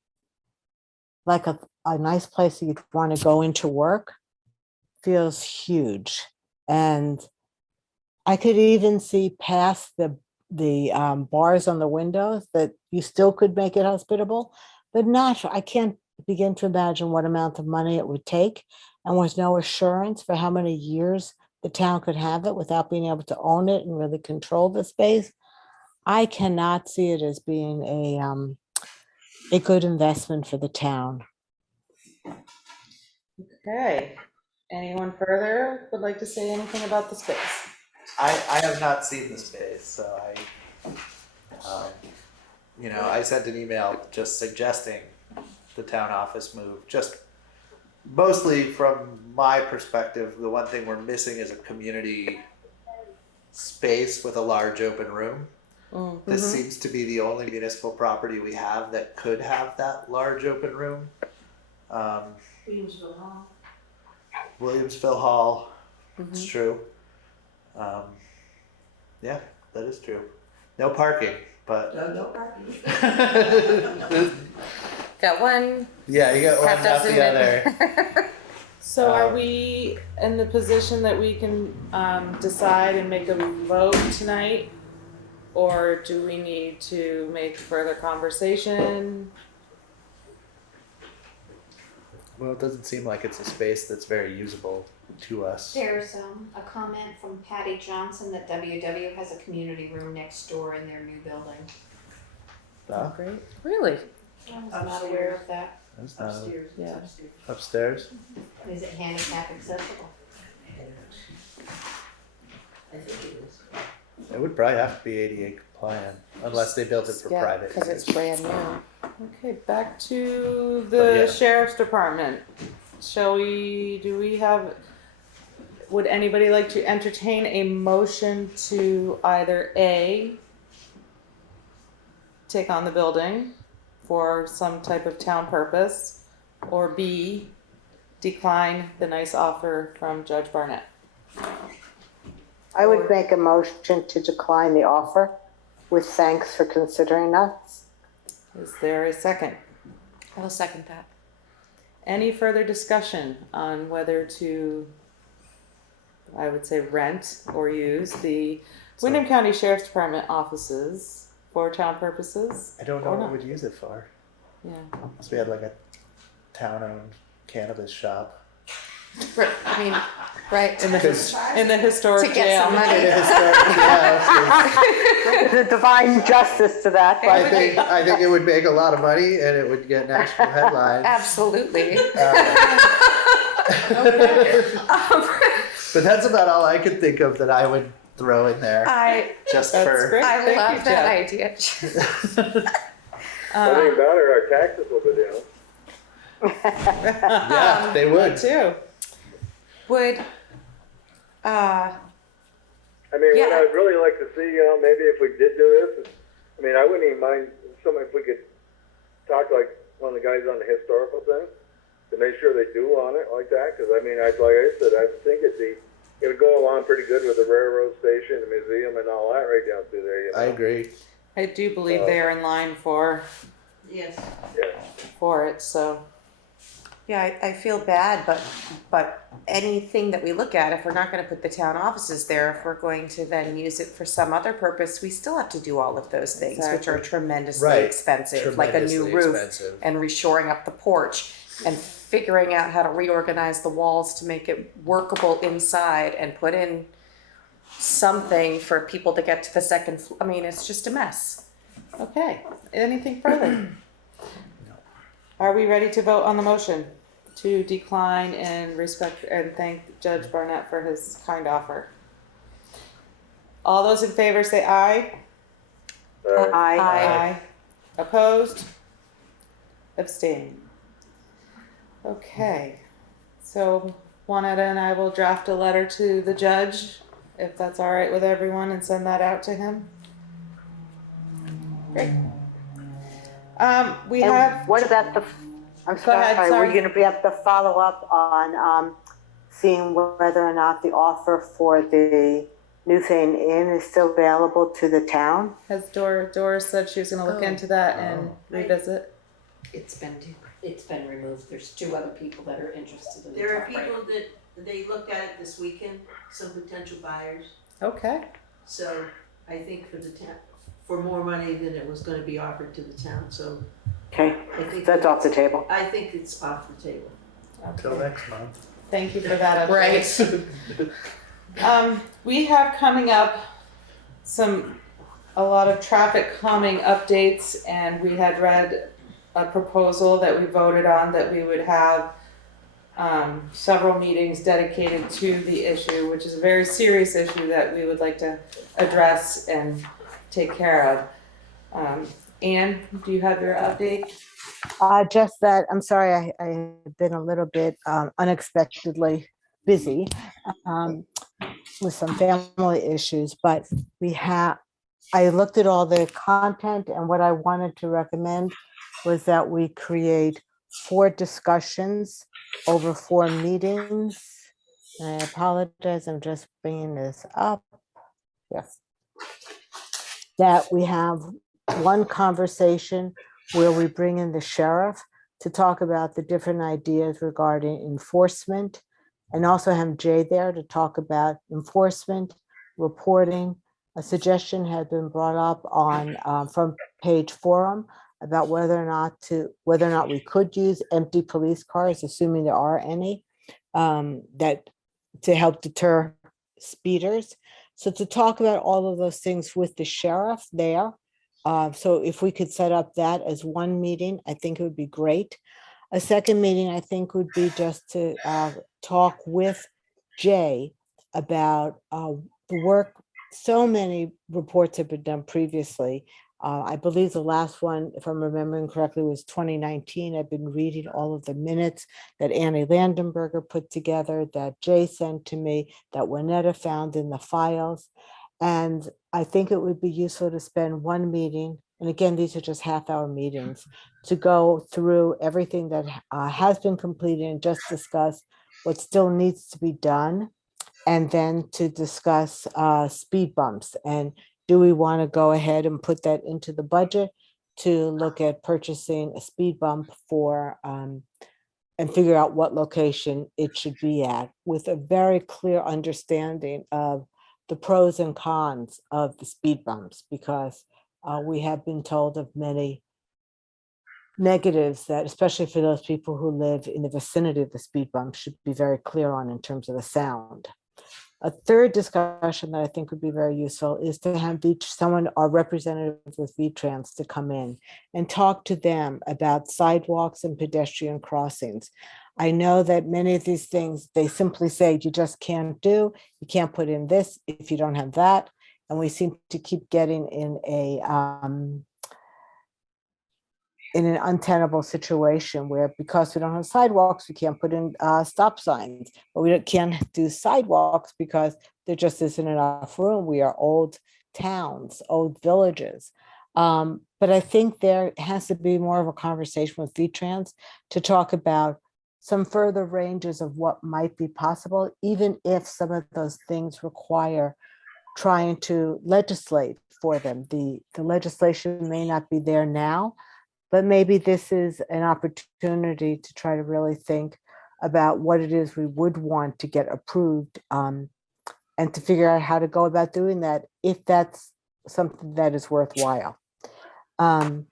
like a nice place that you'd want to go into work feels huge. And I could even see past the bars on the windows that you still could make it hospitable, but I can't begin to imagine what amount of money it would take. And with no assurance for how many years the town could have it without being able to own it and really control the space. I cannot see it as being a good investment for the town. Okay. Anyone further would like to say anything about the space? I have not seen the space, so I sent an email just suggesting the town office move. Just mostly from my perspective, the one thing we're missing is a community space with a large open room. Mm-hmm. This seems to be the only municipal property we have that could have that large open room. Williamsville Hall. Williamsville Hall, Mm-hmm. it's true. Yeah, that is true. No parking, but No parking. Got one. yeah, you got one, Half not dozen the in. other. So are we in the position that we can decide and make a vote tonight? Or do we need to make further conversation? Well, it doesn't seem like it's a space that's very usable to us. There's a comment from Patty Johnson that WW has a community room next door in their new building. Oh, Great. Really? I was not aware of that. that's not Upstairs, it's yeah. upstairs. upstairs. Is it handicap accessible? I think it is. It would probably have to be ADA compliant, unless they built it for Yeah, private. because it's use. brand new. Okay, back to But the yeah. sheriff's department. Would anybody like to entertain a motion to either A, take on the building for some type of town purpose, or B, decline the nice offer from Judge Barnett? I would make a motion to decline the offer with thanks for considering us. Is there a second? I will second that. Any further discussion on whether to, I would say, rent or use the Windham County Sheriff's Department offices for town purposes? I don't know or what not? we'd use it for. Yeah. Unless we had like a town-owned cannabis shop. I mean, right. In the historic To get jail. some money. The divine justice to that. I think it would make a lot of money and it would get national headlines. Absolutely. But that's about all I could think of that I would throw in there. That's for great. I Thank love you, that Jeff. idea. I think about it, our taxes will go down. Yeah, they would. Too. Would, I mean, Yeah. what I'd really like to see, maybe if we did do this, I wouldn't even mind if we could talk like one of the guys on the historical thing to make sure they do on it like that. Because like I said, I think it would go along pretty good with the railroad station, the museum, and all that right down through there. You know? I agree. I do believe they are in line for Yes. it, so. yeah, I feel bad, but anything that we look at, if we're not gonna put the town offices there, if we're going to then use it for some other purpose, we still have to do all of those things, which are tremendously Right. expensive, like a new Tremendously roof expensive. and reshoring up the porch and figuring out how to reorganize the walls to make it workable inside and put in something for people to get to the second floor. I mean, it's just a mess. Okay, anything further? Are we ready to vote on the motion to decline and respect and thank Judge Barnett for his kind offer? All those in favor say aye. Aye. Opposed? Abstain. Okay, so Juanetta and I will draft a letter to the judge, if that's all right with everyone, and send that out to him. Great. We And have. what about the, I'm Go ahead, sorry, sorry. we're gonna be able to follow up on, seeing whether or not the offer for the Newfane Inn is still available to the town? Has Doris said she was gonna look into that and revisit? It's been removed. There's 2 other people that are interested in the There are property. people that, they looked at it this weekend, some potential buyers. Okay, So I think for the town, for more money than it was gonna be offered to the town, so Okay, I think. that's off the table. I think it's off the table. Until next month. thank you for that update. Right. We have coming up a lot of traffic calming updates, and we had read a proposal that we voted on that we would have several meetings dedicated to the issue, which is a very serious issue that we would like to address and take care of. Anne, do you have your update? Just that, I'm sorry, I've been a little bit unexpectedly busy with some family issues, but I looked at all the content, and what I wanted to recommend was that we create 4 discussions over 4 meetings. And I apologize, I'm just bringing this up. Yes. That we have one conversation where we bring in the sheriff to talk about the different ideas regarding enforcement, and also have Jay there to talk about enforcement, reporting. A suggestion had been brought up on front page forum about whether or not we could use empty police cars, assuming there are any, that to help deter speeders. So to talk about all of those things with the sheriff there. So if we could set up that as one meeting, I think it would be great. A second meeting, I think, would be just to talk with Jay about the work. So many reports have been done previously. I believe the last one, if I'm remembering correctly, was 2019. I've been reading all of the minutes that Annie Landenberger put together, that Jay sent to me, that Juanetta found in the files. And I think it would be useful to spend one meeting, and again, these are just half-hour meetings, to go through everything that has been completed and just discuss what still needs to be done, and then to discuss speed bumps. And do we want to go ahead and put that into the budget to look at purchasing a speed bump for, and figure out what location it should be at, with a very clear understanding of the pros and cons of the speed bumps, because we have been told of many negatives that, especially for those people who live in the vicinity of the speed bump, should be very clear on in terms of the sound. A third discussion that I think would be very useful is to have someone, our representative with VTrans, to come in and talk to them about sidewalks and pedestrian crossings. I know that many of these things, they simply say, you just can't do, you can't put in this if you don't have that. And we seem to keep getting in an untenable situation where, because we don't have sidewalks, we can't put in stop signs, but we can't do sidewalks because there just isn't enough room. We are old towns, old villages. But I think there has to be more of a conversation with VTrans to talk about some further ranges of what might be possible, even if some of those things require trying to legislate for them. The legislation may not be there now, but maybe this is an opportunity to try to really think about what it is we would want to get approved, and to figure out how to go about doing that, if that's something that is worthwhile. And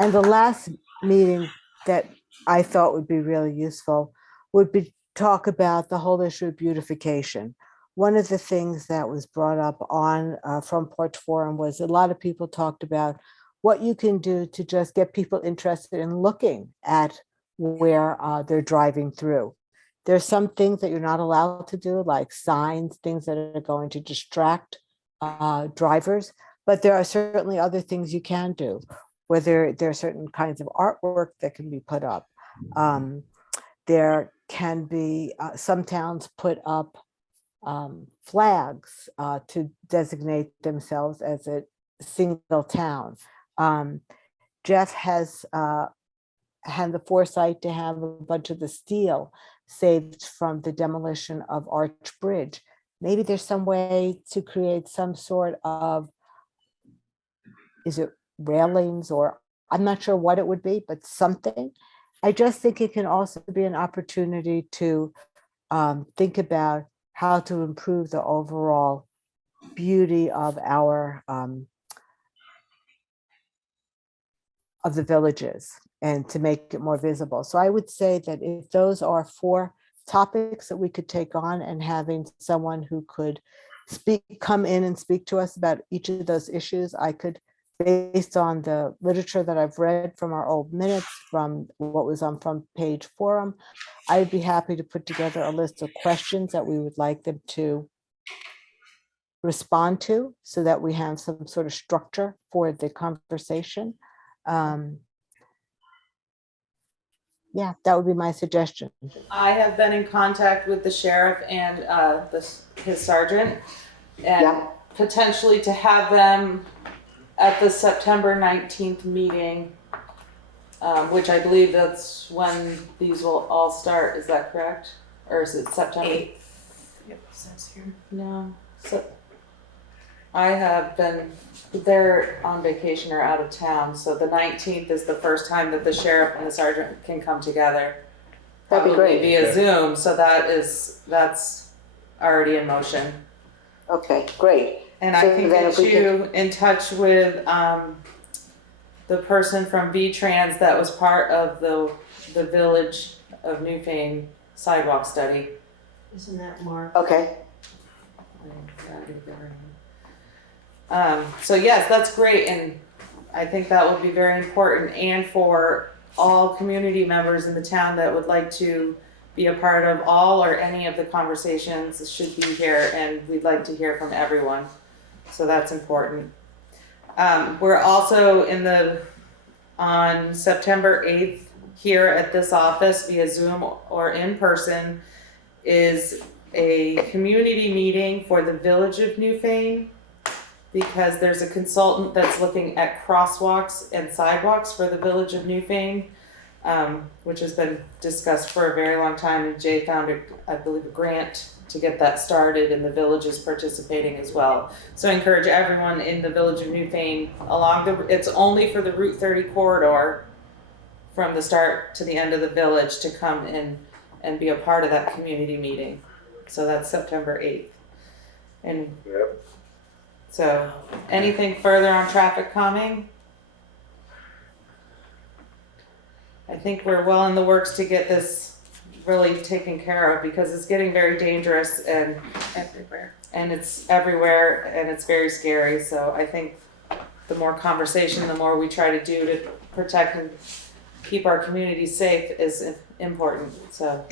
the last meeting that I thought would be really useful would be talk about the whole issue of beautification. One of the things that was brought up on Front Porch Forum was a lot of people talked about what you can do to just get people interested in looking at where they're driving through. There's some things that you're not allowed to do, like signs, things that are going to distract drivers, but there are certainly other things you can do, whether there are certain kinds of artwork that can be put up. There can be, some towns put up flags to designate themselves as a single town. Jeff has had the foresight to have a bunch of the steel saved from the demolition of Arch Bridge. Maybe there's some way to create some sort of, is it railings, or I'm not sure what it would be, but something. I just think it can also be an opportunity to think about how to improve the overall beauty of our of the villages and to make it more visible. So I would say that if those are 4 topics that we could take on, and having someone who could come in and speak to us about each of those issues, I could, based on the literature that I've read from our old minutes, from what was on front page forum, I'd be happy to put together a list of questions that we would like them to respond to, so that we have some sort of structure for the conversation. Yeah, that would be my suggestion. I have been in contact with the sheriff and his sergeant, and potentially to have them at the September 19th meeting, which I believe that's when these will all start. Is that correct? Or is it September 8th. Yep, says here. No. So I have been, they're on vacation or out of town, so the 19th is the first time that the sheriff and the sergeant can come together. That'd be Probably great. via Zoom, so that's already in motion. Okay, great. And I can get you in touch with the person from V-Trans that was part of the Village of Newfane sidewalk study. Isn't that Mark? Okay. So yes, that's great, and I think that would be very important, and for all community members in the town that would like to be a part of all or any of the conversations should be here, and we'd like to hear from everyone. So that's important. We're also on September 8th here at this office via Zoom or in person is a community meeting for the Village of Newfane, because there's a consultant that's looking at crosswalks and sidewalks for the Village of Newfane, which has been discussed for a very long time, and Jay found, I believe, a grant to get that started, and the village is participating as well. So I encourage everyone in the Village of Newfane it's only for the Route 30 corridor from the start to the end of the village to come in and be a part of that community meeting. So that's September 8th. And so anything further on traffic calming? I think we're well in the works to get this really taken care of, because it's getting very dangerous and Everywhere. and it's everywhere and it's very scary. So I think the more conversation, the more we try to do to protect and keep our community safe is important. So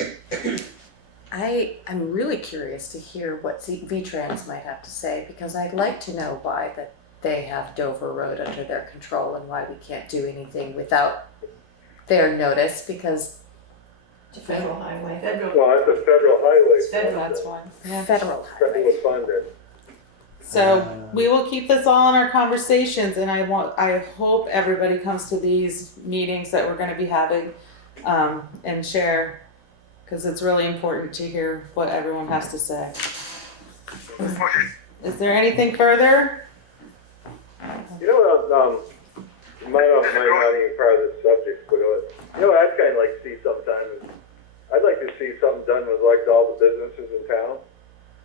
I'm really curious to hear what V-Trans might have to say, because I'd like to know why that they have Dover Road under their control and why we can't do anything without their notice, because It's a federal highway. Well, it's a federal highway. It's federal. that's why. Yeah. federal highway. Federal funded. So we will keep this all in our conversations, and I hope everybody comes to these meetings that we're going to be having and share, because it's really important to hear what everyone has to say. Is there anything further? You know what, might not even part of this subject, but you know what I'd kind of like to see sometime is, I'd like to see something done with like all the businesses in town.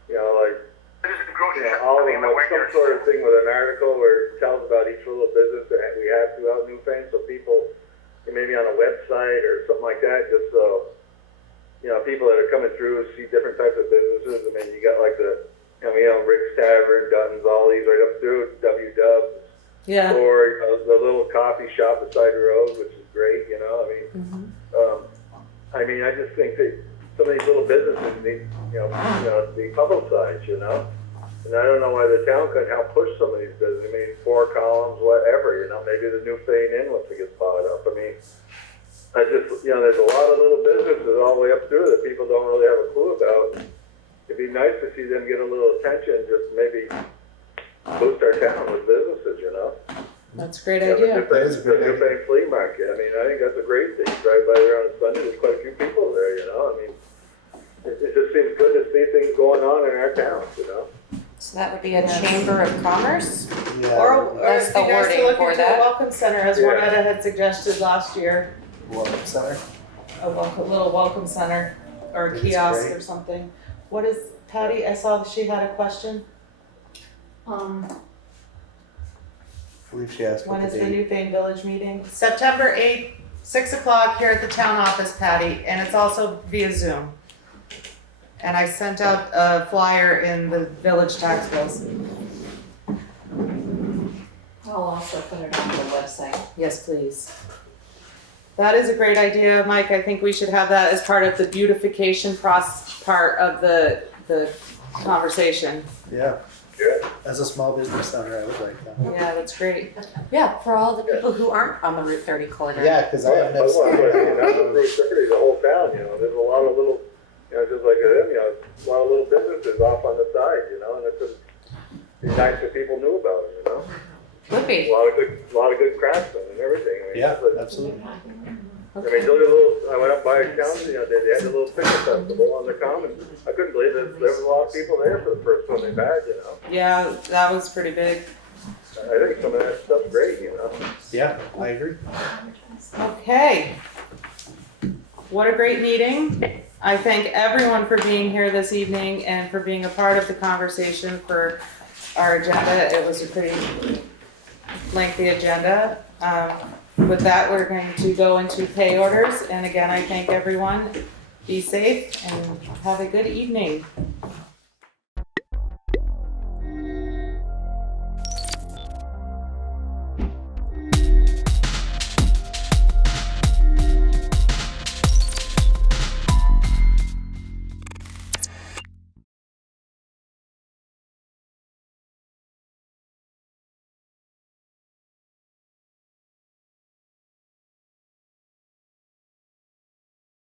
You know, like, all of them, like some sort of thing with an article where it tells about each little business that we have throughout Newfane, so people, maybe on a website or something like that, just so, people that are coming through see different types of businesses. I mean, you got like the, Rick's Tavern, Dutton's, all these right up through, W-Dubs. Yeah. Or the little coffee shop beside the road, which is great, I just think that some of these little businesses need, to be publicized, And I don't know why the town couldn't help push some of these businesses. I mean, 4 columns, whatever, you know, maybe the Newfane Inn once it gets bought up. I mean, I just, you know, there's a lot of little businesses all the way up through that people don't really have a clue about. It'd be nice to see them get a little attention, just maybe boost our town with businesses, you know? That's a great Yeah, idea. That is a great the Newfane Flea Market, I mean, I think that's a great thing. You drive by there on Sunday, there's quite a few people there, you know? I mean, it just seems good to see things going on in our towns, you know? So that would be a chamber of commerce? Yeah. Or That's it'd the be nice to wording look for into that. a welcome center, as Yeah. Juanetta had suggested last year. Welcome center. A little welcome center or a That's kiosk great. or something. What is, Patty, I saw that she had a question. I believe she asked When what is the the date. Newfane Village meeting? September 8th, 6 o'clock here at the town office, Patty, and it's also via Zoom. And I sent out a flyer in the village tax bills. I'll also put it on the website. Yes, please. That is a great idea, Mike. I think we should have that as part of the beautification part of the conversation. Yeah. Yeah. As a small business owner, I would like that. Yeah, that's great. Yeah, for all the people who aren't on the Route 30 corner. Yeah, because I have no. That's what I mean, that's what Route 30, the whole town, you know, there's a lot of little, you know, just like him, you know, a lot of little businesses off on the side, you know, and it's just, be nice if people knew about it, you know? Would be. A lot of good craftsmen and everything. I mean, Yeah, it's like- absolutely. I mean, look at the little, I went up by a county, you know, they had a little picture festival on the common. I couldn't believe that there was a lot of people there for the first one they had, you know? Yeah, that was pretty big. I think some of that stuff's great, you know? Yeah, I agree. Okay. What a great meeting. I thank everyone for being here this evening and for being a part of the conversation for our agenda. It was a pretty lengthy agenda. With that, we're going to go into pay orders. And again, I thank everyone. Be safe and have a good evening.